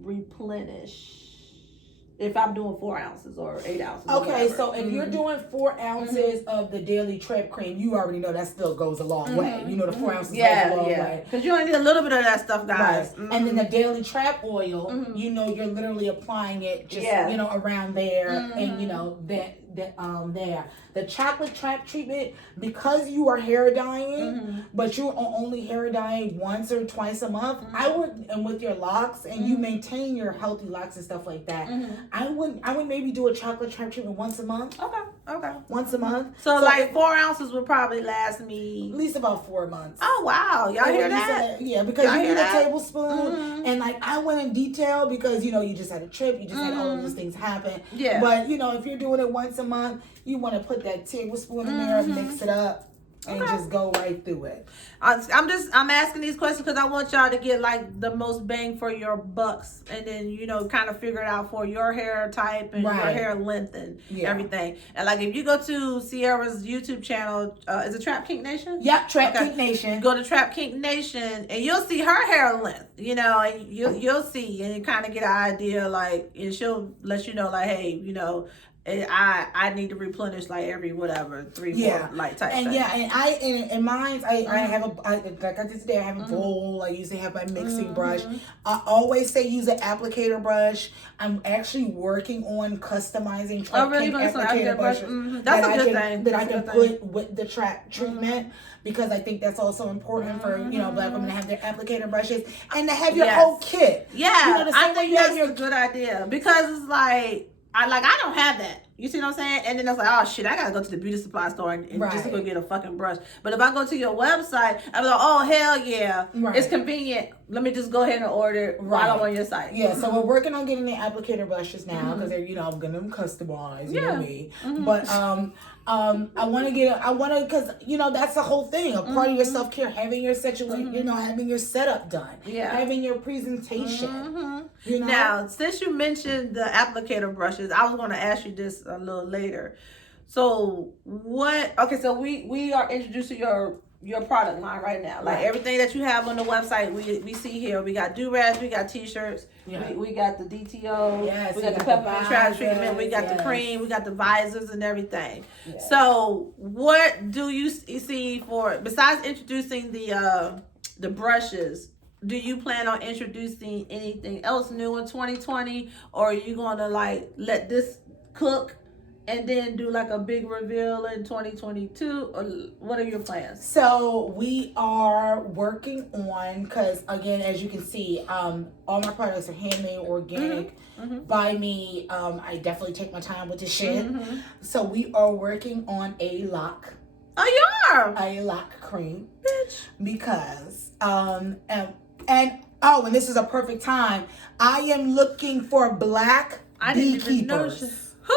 replenish if I'm doing 4 ounces or 8 ounces? Okay, so if you're doing 4 ounces of the daily trap cream, you already know that still goes a long way. You know the 4 ounces goes a long way. Because you only need a little bit of that stuff, guys. And then the daily trap oil, you know, you're literally applying it just, you know, around there and, you know, there. The chocolate trap treatment, because you are hair dyeing, but you're only hair dyeing once or twice a month, I would, and with your locks, and you maintain your healthy locks and stuff like that, I would maybe do a chocolate trap treatment once a month. Okay. Once a month. So like 4 ounces would probably last me at least about 4 months. Oh wow, y'all hear that? Yeah, because you need a tablespoon, and like I went in detail because you know you just had a trip, you just had all of these things happen. Yeah. But you know if you're doing it once a month, you want to put that tablespoon in there, mix it up, and just go right through it. I'm asking these questions because I want y'all to get like the most bang for your bucks, and then you know kind of figure it out for your hair type and your hair length and everything. And like if you go to Sierra's YouTube channel, is it Trap Kink Nation? Yep, Trap Kink Nation. Go to Trap Kink Nation and you'll see her hair length. You know, and you'll see and you kind of get an idea like, and she'll let you know like, hey, you know, I need to replenish like every whatever 3-4 like type and thing. and mine I have like I did today, I have a bowl. I usually have my mixing brush. I always say use an applicator brush. I'm actually working on customizing Kink applicator brushes That's a good thing that I can put with the trap treatment, because I think that's also important for Black women to have their applicator brushes and to have your whole kit. I think that's a good idea, because it's like I don't have that. You see what I'm saying? And then I was like, oh shit, I gotta go to the beauty supply store and just to go get a fucking brush. But if I go to your website, I'm like, oh hell yeah, it's convenient. Let me just go ahead and order it while I'm on your site. Yeah, so we're working on getting the applicator brushes now, because they're I'm getting them customized. You know me. But I want to because that's the whole thing. A part of your self care, having your situation, having your setup done, having your presentation. Now, since you mentioned the applicator brushes, I was going to ask you this a little later. So so we are introducing your product line right now. Like everything that you have on the website, we see here. We got do-rags, we got t-shirts, we got the DTO, we got the peppermint trash treatment, we got the cream, we got the visors and everything. So what do you see for, besides introducing the brushes, do you plan on introducing anything else new in 2020, or are you going to like let this cook and then do like a big reveal in 2022, or what are your plans? So we are working on, because again, as you can see, all my products are handmade, organic, by me. I definitely take my time with this shit. So we are working on a lock. Oh, you are? A lock cream, bitch. Because and this is a perfect time. I am looking for Black beekeepers. Who?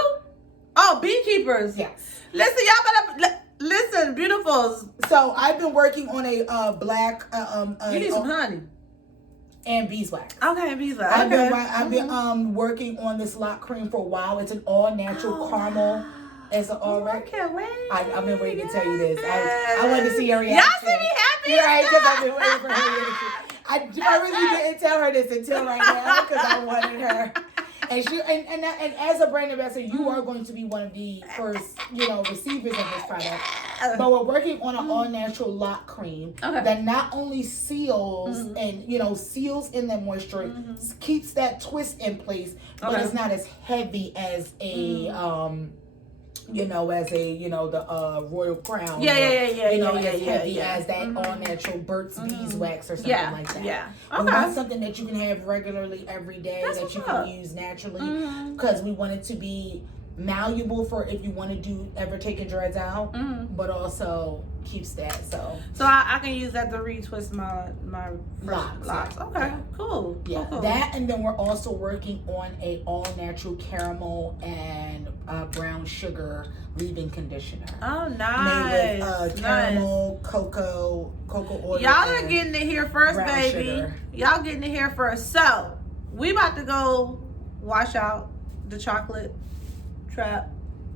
Oh, beekeepers. Yes. Listen, y'all better listen, beautifuls. So I've been working on a Black. You need some honey. And beeswax. Okay, beeswax. I've been working on this lock cream for a while. It's an all natural caramel. It's an all right. I can't wait. I've been waiting to tell you this. I wanted to see your reaction. Y'all see me happy? Right, because I've been waiting for her reaction. I really didn't tell her this until right now, because I wanted her. And she and as a brand ambassador, you are going to be one of the first, receivers of this product. But we're working on an all natural lock cream that not only seals and seals in that moisture, keeps that twist in place, but it's not as heavy as a the Royal Crown. As heavy as that all natural Burt's Beeswax or something like that. Yeah. We want something that you can have regularly every day, that you can use naturally, because we want it to be malleable for if you want to ever take your dreads out, but also keeps that. So I can use that to retwist my locks. Okay, cool. Yeah, cool. That, and then we're also working on a all natural caramel and brown sugar leave-in conditioner. Oh, nice. Made with caramel, cocoa oil. Y'all are getting it here first, baby. Sugar. Y'all getting it here first. So we about to go wash out the chocolate trap.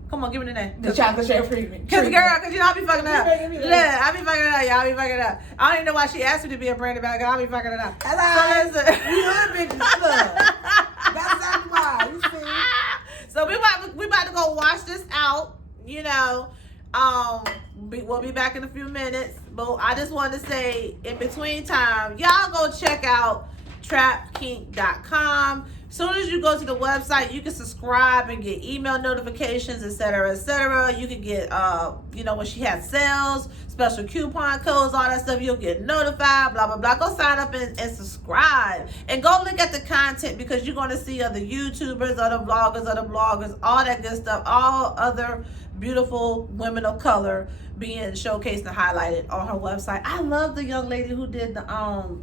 Come on, give me the name. The chocolate trap treatment. Because I be fucking it up. Yeah, I be fucking it up, y'all. I be fucking it up. I don't even know why she asked me to be a brand ambassador. I be fucking it up. Hello. So listen. We hood bitches. Look. That's why. You see? So we about to go wash this out. We'll be back in a few minutes. But I just wanted to say, in between time, y'all go check out trapkink.com. Soon as you go to the website, you can subscribe and get email notifications, etc., etc. You can get, when she has sales, special coupon codes, all that stuff, you'll get notified, blah, blah, blah. Go sign up and subscribe. And go look at the content, because you're going to see other YouTubers, other bloggers, all that good stuff, all other beautiful women of color being showcased and highlighted on her website. I love the young lady who did the,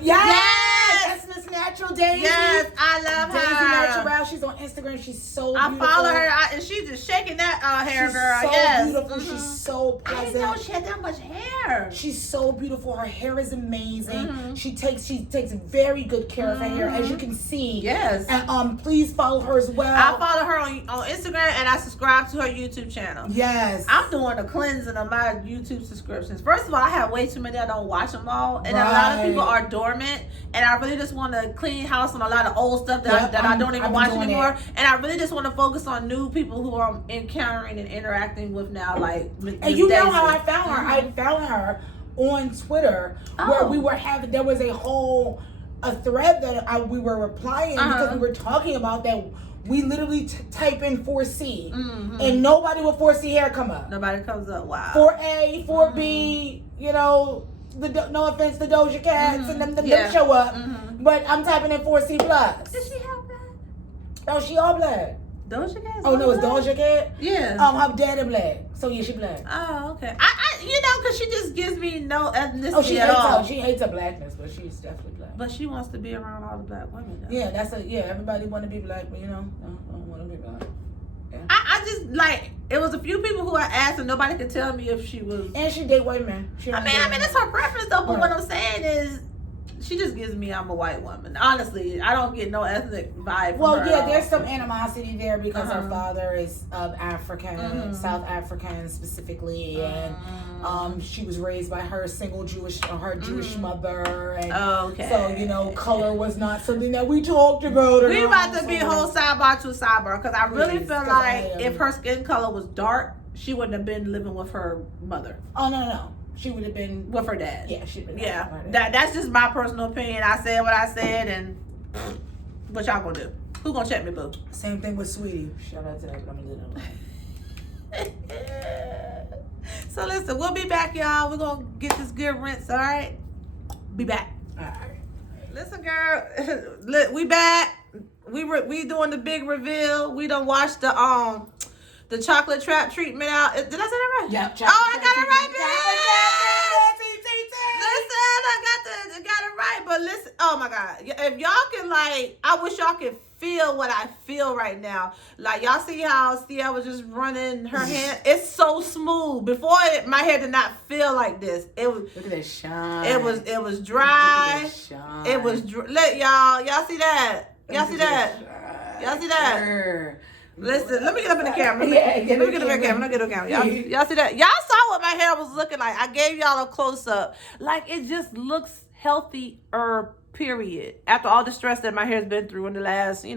Yes, Miss Natural Daisy. Yes, I love her. Daisy Natural. She's on Instagram. She's so beautiful. I follow her, and she's just shaking that hair, girl. She's so beautiful. She's so pleasant. I didn't know she had that much hair. She's so beautiful. Her hair is amazing. She takes very good care of her hair, as you can see. Yes. And please follow her as well. I follow her on Instagram, and I subscribe to her YouTube channel. Yes. I'm doing a cleansing of my YouTube subscriptions. First of all, I have way too many. I don't watch them all, and a lot of people are dormant, and I really just want to clean house on a lot of old stuff that I don't even watch anymore. And I really just want to focus on new people who I'm encountering and interacting with now. Like, and you know how I found her? I found her on Twitter where we were having, there was a thread that we were replying because we were talking about that. We literally type in 4C and nobody with 4C hair come up. Nobody comes up. Wow. 4A, 4B, you know, no offense to Doja Cats and them show up. But I'm typing in 4C plus. Does she have black? Oh, she all black. Doja Cat? Oh no, it's Doja Cat? Yeah. Her daddy black. So yeah, she black. Oh, okay. I you know, because she just gives me no ethnicity at all. She hates her blackness, but she's definitely black. But she wants to be around all the black women, though. Yeah, everybody want to be black, but you know, I don't want to be black. Yeah. I just, like, it was a few people who I asked and nobody could tell me if she was. And she date white men. I mean, it's her preference, though, but what I'm saying is, she just gives me I'm a white woman. Honestly, I don't get no ethnic vibe from her. Yeah, there's some animosity there because her father is of African, South African specifically, and she was raised by her Jewish mother, and so you know, color was not something that we talked about. We about to be a whole sidebar to sidebar because I really feel like if her skin color was dark, she wouldn't have been living with her mother. Oh no. She would have been with her dad. Yeah, she'd been. Yeah, that's just my personal opinion. I said what I said, and what y'all gonna do? Who gonna check me, boo? Same thing with Sweetie. Shout out to that, but I'm gonna leave it alone. So listen, we'll be back, y'all. We're gonna get this good rinse. All right, be back. All right. Listen, girl, we back. We doing the big reveal. We done watched the chocolate trap treatment out. Did I say that right? Yep. Oh, I got it right, bitch. Listen, I got it right. But listen, oh my God, if y'all can I wish y'all could feel what I feel right now. Like y'all see how Sierra was just running her hand. It's so smooth. Before my hair did not feel like this. It was. Look at that shine. It was dry. Look at that shine. It was. Look, y'all see that? Y'all see that? Y'all see that? Listen, let me get up in the camera. Let me get up in the camera. Y'all see that? Y'all saw what my hair was looking like. I gave y'all a close up. Like, it just looks healthier, period. After all the stress that my hair's been through in the last, 2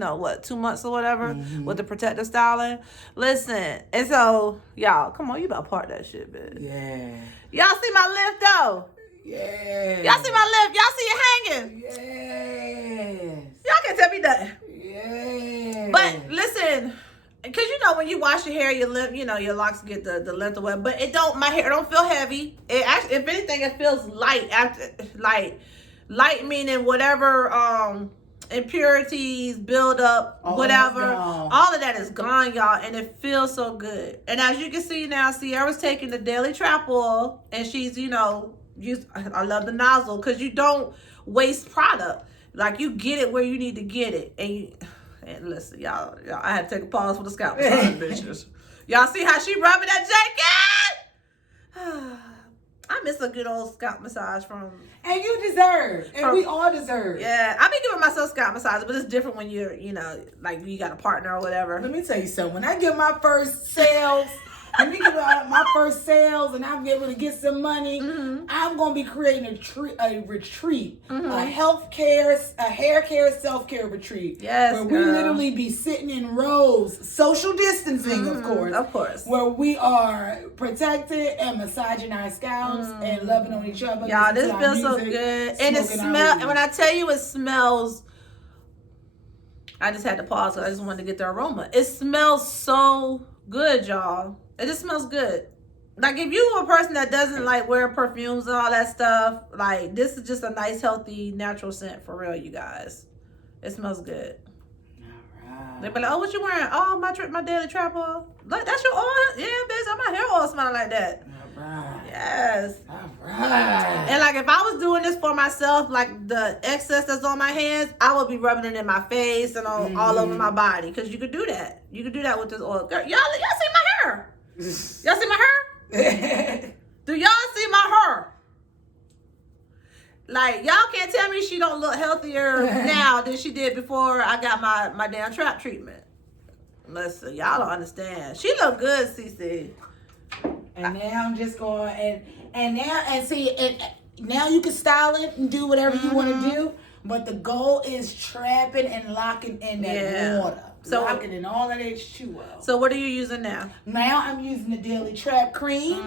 months or whatever, with the protective styling. Listen, and so, y'all, come on, you about to part that shit, bitch. Yeah. Y'all see my lift, though? Yeah. Y'all see my lift? Y'all see it hanging? Yes. Y'all can't tell me nothing. Yeah. But listen, because when you wash your hair, your locks get the length of it. But my hair don't feel heavy. It actually, if anything, it feels light light meaning whatever impurities, build up, whatever. All of that is gone, y'all, and it feels so good. And as you can see now, Sierra's taking the daily trap oil, and she's I love the nozzle because you don't waste product. Like, you get it where you need to get it, and listen, y'all, I had to take a pause for the scalp massage, bitches. Y'all see how she rubbing that jacket? I miss a good old scalp massage from. And you deserve, and we all deserve. Yeah, I be giving myself scalp massage, but it's different when you're, like you got a partner or whatever. Let me tell you something. When I get my first sales. When we get my first sales and I'm able to get some money, I'm gonna be creating a retreat, a hair care, self-care retreat. Yes, where we literally be sitting in rows, social distancing, of course, where we are protected and massaging our scalps and loving on each other. Y'all, this feels so good, and it smells. And when I tell you, it smells. I just had to pause because I just wanted to get the aroma. It smells so good, y'all. It just smells good. Like, if you a person that doesn't like wear perfumes and all that stuff, like, this is just a nice, healthy, natural scent for real, you guys. It smells good. All right. They be like, oh, what you wearing? Oh, my daily trap oil. Like, that's your oil? Yeah, bitch, my hair oil smelling like that. All right. Yes. All right. And like, if I was doing this for myself, like the excess that's on my hands, I would be rubbing it in my face and all over my body. Because you could do that. You could do that with this oil. Girl, y'all see my hair? Y'all see my hair? Do y'all see my hair? Like, y'all can't tell me she don't look healthier now than she did before I got my damn trap treatment. Listen, y'all don't understand. She look good, CC. And now I'm just going now you can style it and do whatever you want to do. But the goal is trapping and locking in that water. So locking in all of that chew. So what are you using now? Now I'm using the Daily Trap Cream.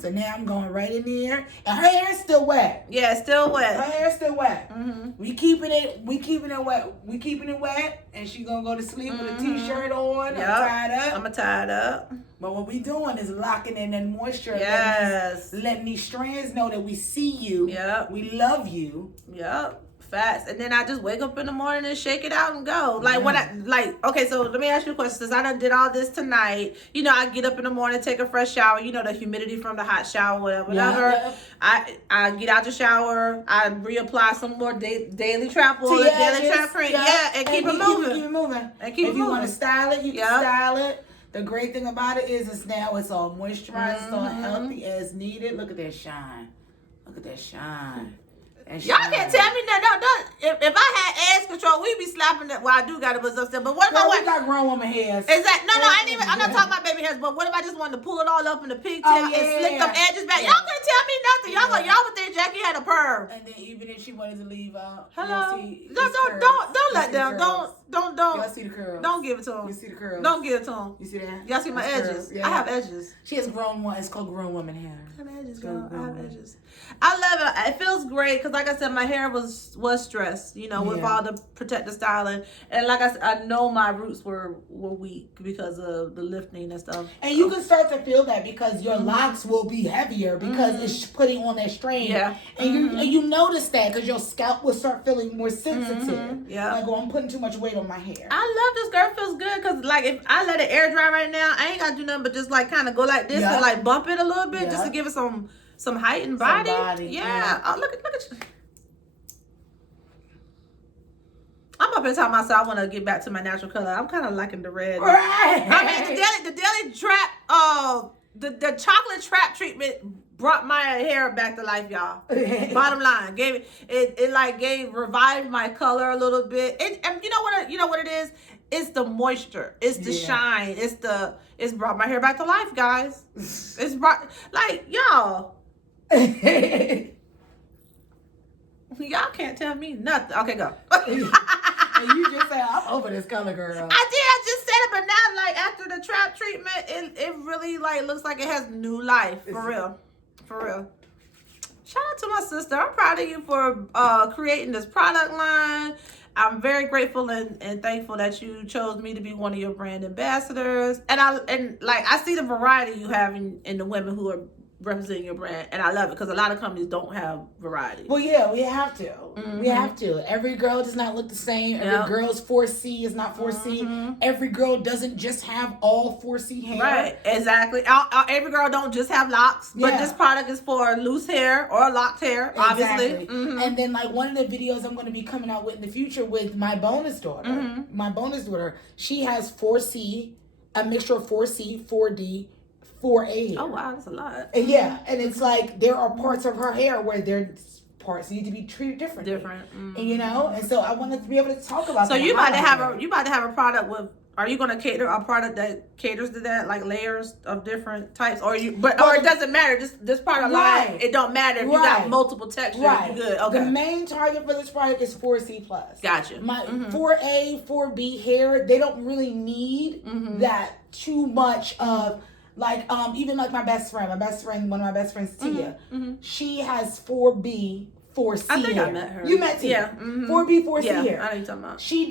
So now I'm going right in there. And her hair's still wet. Yeah, it's still wet. Her hair's still wet. We keeping it wet. We keeping it wet. And she gonna go to sleep with a t-shirt on. Yep. Tied up. I'm tied up. But what we doing is locking in that moisture. Yes. Letting these strands know that we see you. Yep. We love you. Yep. Facts. And then I just wake up in the morning and shake it out and go. Like okay, so let me ask you a question. Since I done did all this tonight, you know, I get up in the morning, take a fresh shower, you know, the humidity from the hot shower, whatever. Yeah. I get out the shower, I reapply some more daily trap oil, daily trap cream. Yeah, and keep it moving. Keep it moving. And keep it moving. If you want to style it, you can style it. The great thing about it is it's all moisturized, it's all healthy as needed. Look at that shine. Look at that shine. Y'all can't tell me that. If I had edge control, we'd be slapping that. Well, I do got it, but upstairs. But what if I got grown woman hairs? Exactly. No, I ain't even. I'm not talking about baby hairs. But what if I just wanted to pull it all up in the pigtail and slick them edges back? Y'all couldn't tell me nothing. Y'all would think Jackie had a perm. And then even if she wanted to leave out, hello. Don't let them. Don't. Y'all see the curls? Don't give it to them. You see the curls? Don't give it to them. You see that? Y'all see my edges? I have edges. She has grown one. It's called grown woman hair. I have edges, girl. I have edges. I love it. It feels great because, like I said, my hair was stressed, you know, with all the protective styling, and like I said, I know my roots were weak because of the lifting and stuff. And you can start to feel that because your locks will be heavier because it's putting on that strain. Yeah, and you notice that because your scalp will start feeling more sensitive. Yeah, like, I'm putting too much weight on my hair. I love this, girl. It feels good because, like, if I let it air dry right now, I ain't gotta do nothing but just like kind of go like this and like bump it a little bit just to give it some height and body. Yeah. Oh, look at you. I'm up and telling myself I want to get back to my natural color. I'm kind of liking the red. Right. I mean, the daily trap, the chocolate trap treatment brought my hair back to life, y'all. Bottom line, it revived my color a little bit. And you know what it is? It's the moisture. It's the shine. It's brought my hair back to life, guys. It's brought, like, y'all. Y'all can't tell me nothing. Okay, go. And you just said, I'm over this color, girl. I did. I just said it, but now, like, after the trap treatment, it really, like, looks like it has new life. For real. For real. Shout out to my sister. I'm proud of you for creating this product line. I'm very grateful and thankful that you chose me to be one of your brand ambassadors. And I see the variety you have in the women who are representing your brand, and I love it because a lot of companies don't have variety. Well, yeah, we have to. We have to. Every girl does not look the same. Every girl's 4C is not 4C. Every girl doesn't just have all 4C hair. Right, exactly. Every girl don't just have locks, but this product is for loose hair or locked hair, obviously. And then, like, one of the videos I'm going to be coming out with in the future with my bonus daughter. My bonus daughter, she has 4C, a mixture of 4C, 4D, 4A. Oh wow, that's a lot. And yeah, and it's like there are parts of her hair where there's parts need to be treated differently. And you know, and so I wanted to be able to talk about. So you about to have a product with. Are you going to cater a product that caters to that, like layers of different types, or it doesn't matter? This product line, it don't matter if you got multiple textures. You're good. Okay. The main target for this product is 4C plus. Gotcha. My 4A, 4B hair, they don't really need that too much of. Like, even like my best friend, one of my best friends, Tia, she has 4B, 4C I think hair. I met her. You met Tia. Yeah. 4B, 4C hair. I know what you're talking about. She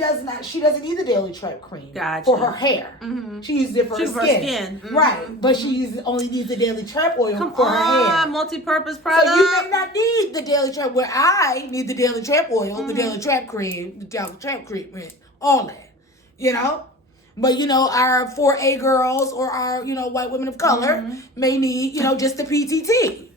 doesn't need the Daily Trap Cream for her hair. She uses it for her skin. Right. But she only needs the Daily Trap oil for her hair. Multi-purpose product. So you may not need the Daily Trap, where I need the Daily Trap oil, the Daily Trap cream, the Daily Trap treatment, all that. You know? But, you know, our 4A girls or our, you know, white women of color may need, you know, just the PTT.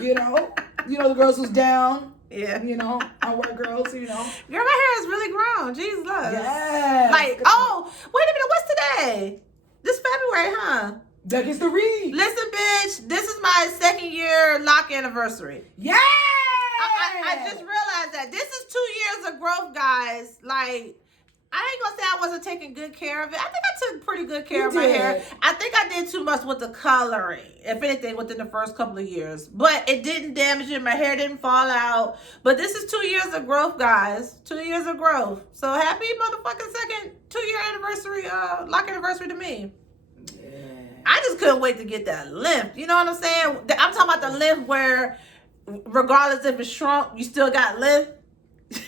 You know, the girls who's down. Yeah. You know, our white girls, you know. Girl, my hair is really grown. Jesus. Yeah. Like, oh, wait a minute. What's today? This February, huh? That gets the read. Listen, bitch. This is my 2nd year lock anniversary. Yeah. I just realized that. This is 2 years of growth, guys. Like, I ain't gonna say I wasn't taking good care of it. I think I took pretty good care of my hair. I think I did too much with the coloring, if anything, within the first couple of years. But it didn't damage it. My hair didn't fall out. But this is 2 years of growth, guys. 2 years of growth. So happy motherfucking second 2-year anniversary, lock anniversary to me. Yeah. I just couldn't wait to get that length. You know what I'm saying? I'm talking about the length where, regardless if it's shrunk, you still got length.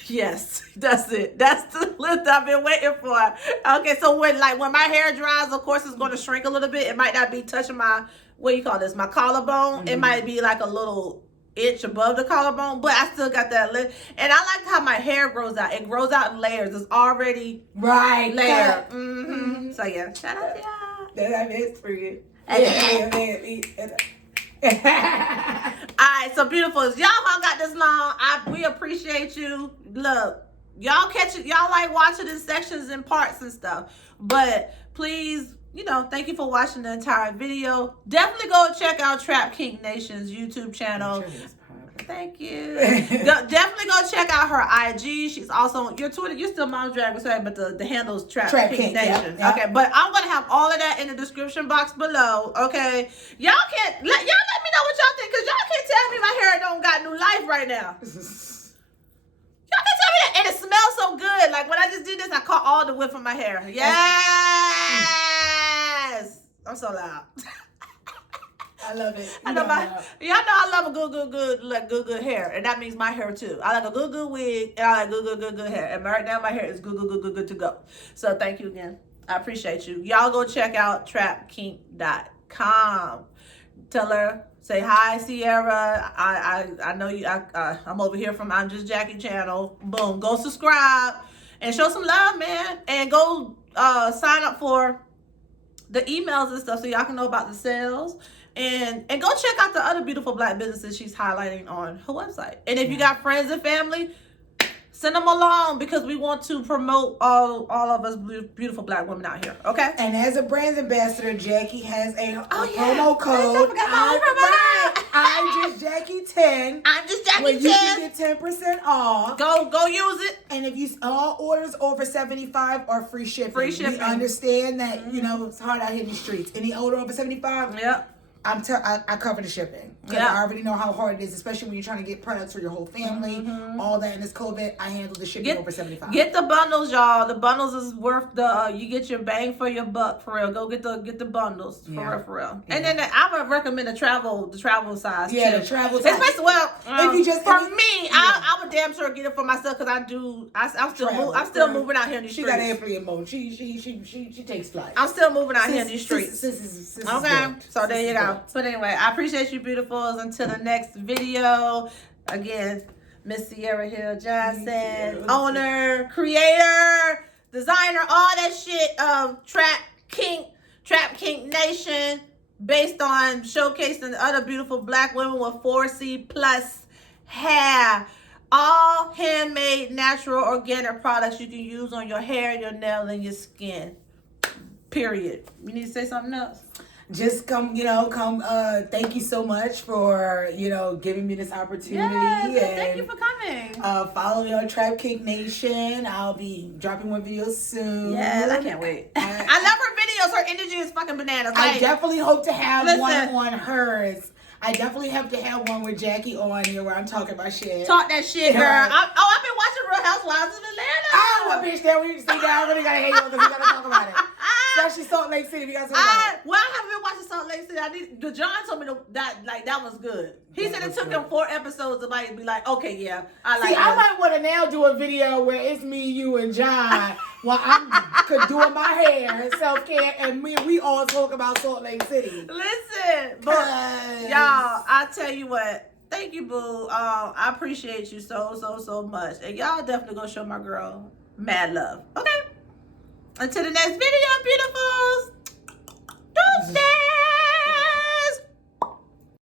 Yes, that's it. That's the length I've been waiting for. Okay, so when my hair dries, of course it's going to shrink a little bit. It might not be touching my, what do you call this, my collarbone. It might be like a little inch above the collarbone, but I still got that length. And I like how my hair grows out. It grows out in layers. It's already layered. So yeah, shout out to y'all. That is pretty. Alright, so beautiful. Y'all hung out this long. We appreciate you. Look, y'all catch it. Y'all like watching in sections and parts and stuff. But please, thank you for watching the entire video. Definitely go check out Trap Kink Nation's YouTube channel. Thank you. Definitely go check out her IG. She's also on your Twitter. You're still Mom's Drag, but the handle's Trap Kink Nation. Yep. Okay, but I'm gonna have all of that in the description box below. Okay, y'all let me know what y'all think, because y'all can't tell me my hair don't got new life right now. Y'all can tell me that, and it smells so good. Like when I just did this, I caught all the whiff of my hair. Yes, I'm so loud. I love it. Y'all know I love a good hair, and that means my hair too. I like a good wig, and I like good hair. And right now my hair is good to go. So thank you again. I appreciate you. Y'all go check out trapkink.com. Tell her, say hi, Sierra. I know you. I'm over here from I'm Just Jackie channel. Boom. Go subscribe and show some love, man. And go sign up for the emails and stuff so y'all can know about the sales. And go check out the other beautiful Black businesses she's highlighting on her website. And if you got friends and family, send them along, because we want to promote all of us beautiful Black women out here. Okay? And as a brand ambassador, Jackie has a promo code. I'm just Jackie 10. I'm just Jackie 10. Where you can get 10% off. Go use it. And if you all orders over 75 are free shipping. We understand that it's hard out here in the streets. Any order over 75? Yep. I cover the shipping, because I already know how hard it is, especially when you're trying to get products for your whole family. All that in this COVID, I handle the shipping over 75. Get the bundles, y'all. The bundles is worth you get your bang for your buck, for real. Go get the bundles for real. Yeah. And then I would recommend the travel size. Yeah, too. the travel size. If you just I would damn sure get it for myself, because I'm still moving out here in these streets. She got airplane mode. She takes flight. I'm still moving out here in these streets. Okay, so there you go. But anyway, I appreciate you, beautifuls. Until the next video, again, Miss Sierra Hill Johnson, owner, creator, designer, all that shit of Trap Kink Nation, based on showcasing other beautiful Black women with 4C plus hair. All handmade, natural, organic products you can use on your hair, your nail, and your skin. Period. You need to say something else? Just come, thank you so much for, giving me this opportunity. Yes, thank you for coming. Follow me on Trap Kink Nation. I'll be dropping one video soon. Yes, I can't wait. I love her videos. Her energy is fucking bananas. I definitely hope to have one on hers. I definitely have to have one with Jackie on here where I'm talking about shit. Talk that shit, girl. I've been watching Real Housewives of Atlanta. Oh, bitch, there we see that. I really gotta hate you because we gotta talk about it. Especially Salt Lake City. We gotta talk about it. Well, I haven't been watching Salt Lake City. John told me that was good. He said it took him 4 episodes to be like, okay, yeah, I like it. See, I might want to now do a video where it's me, you, and John while I'm doing my hair, self-care, and we all talk about Salt Lake City. Listen, but y'all, I tell you what, thank you, boo. I appreciate you so much. And y'all definitely gonna show my girl mad love. Okay? Until the next video, beautifuls. Don't stay.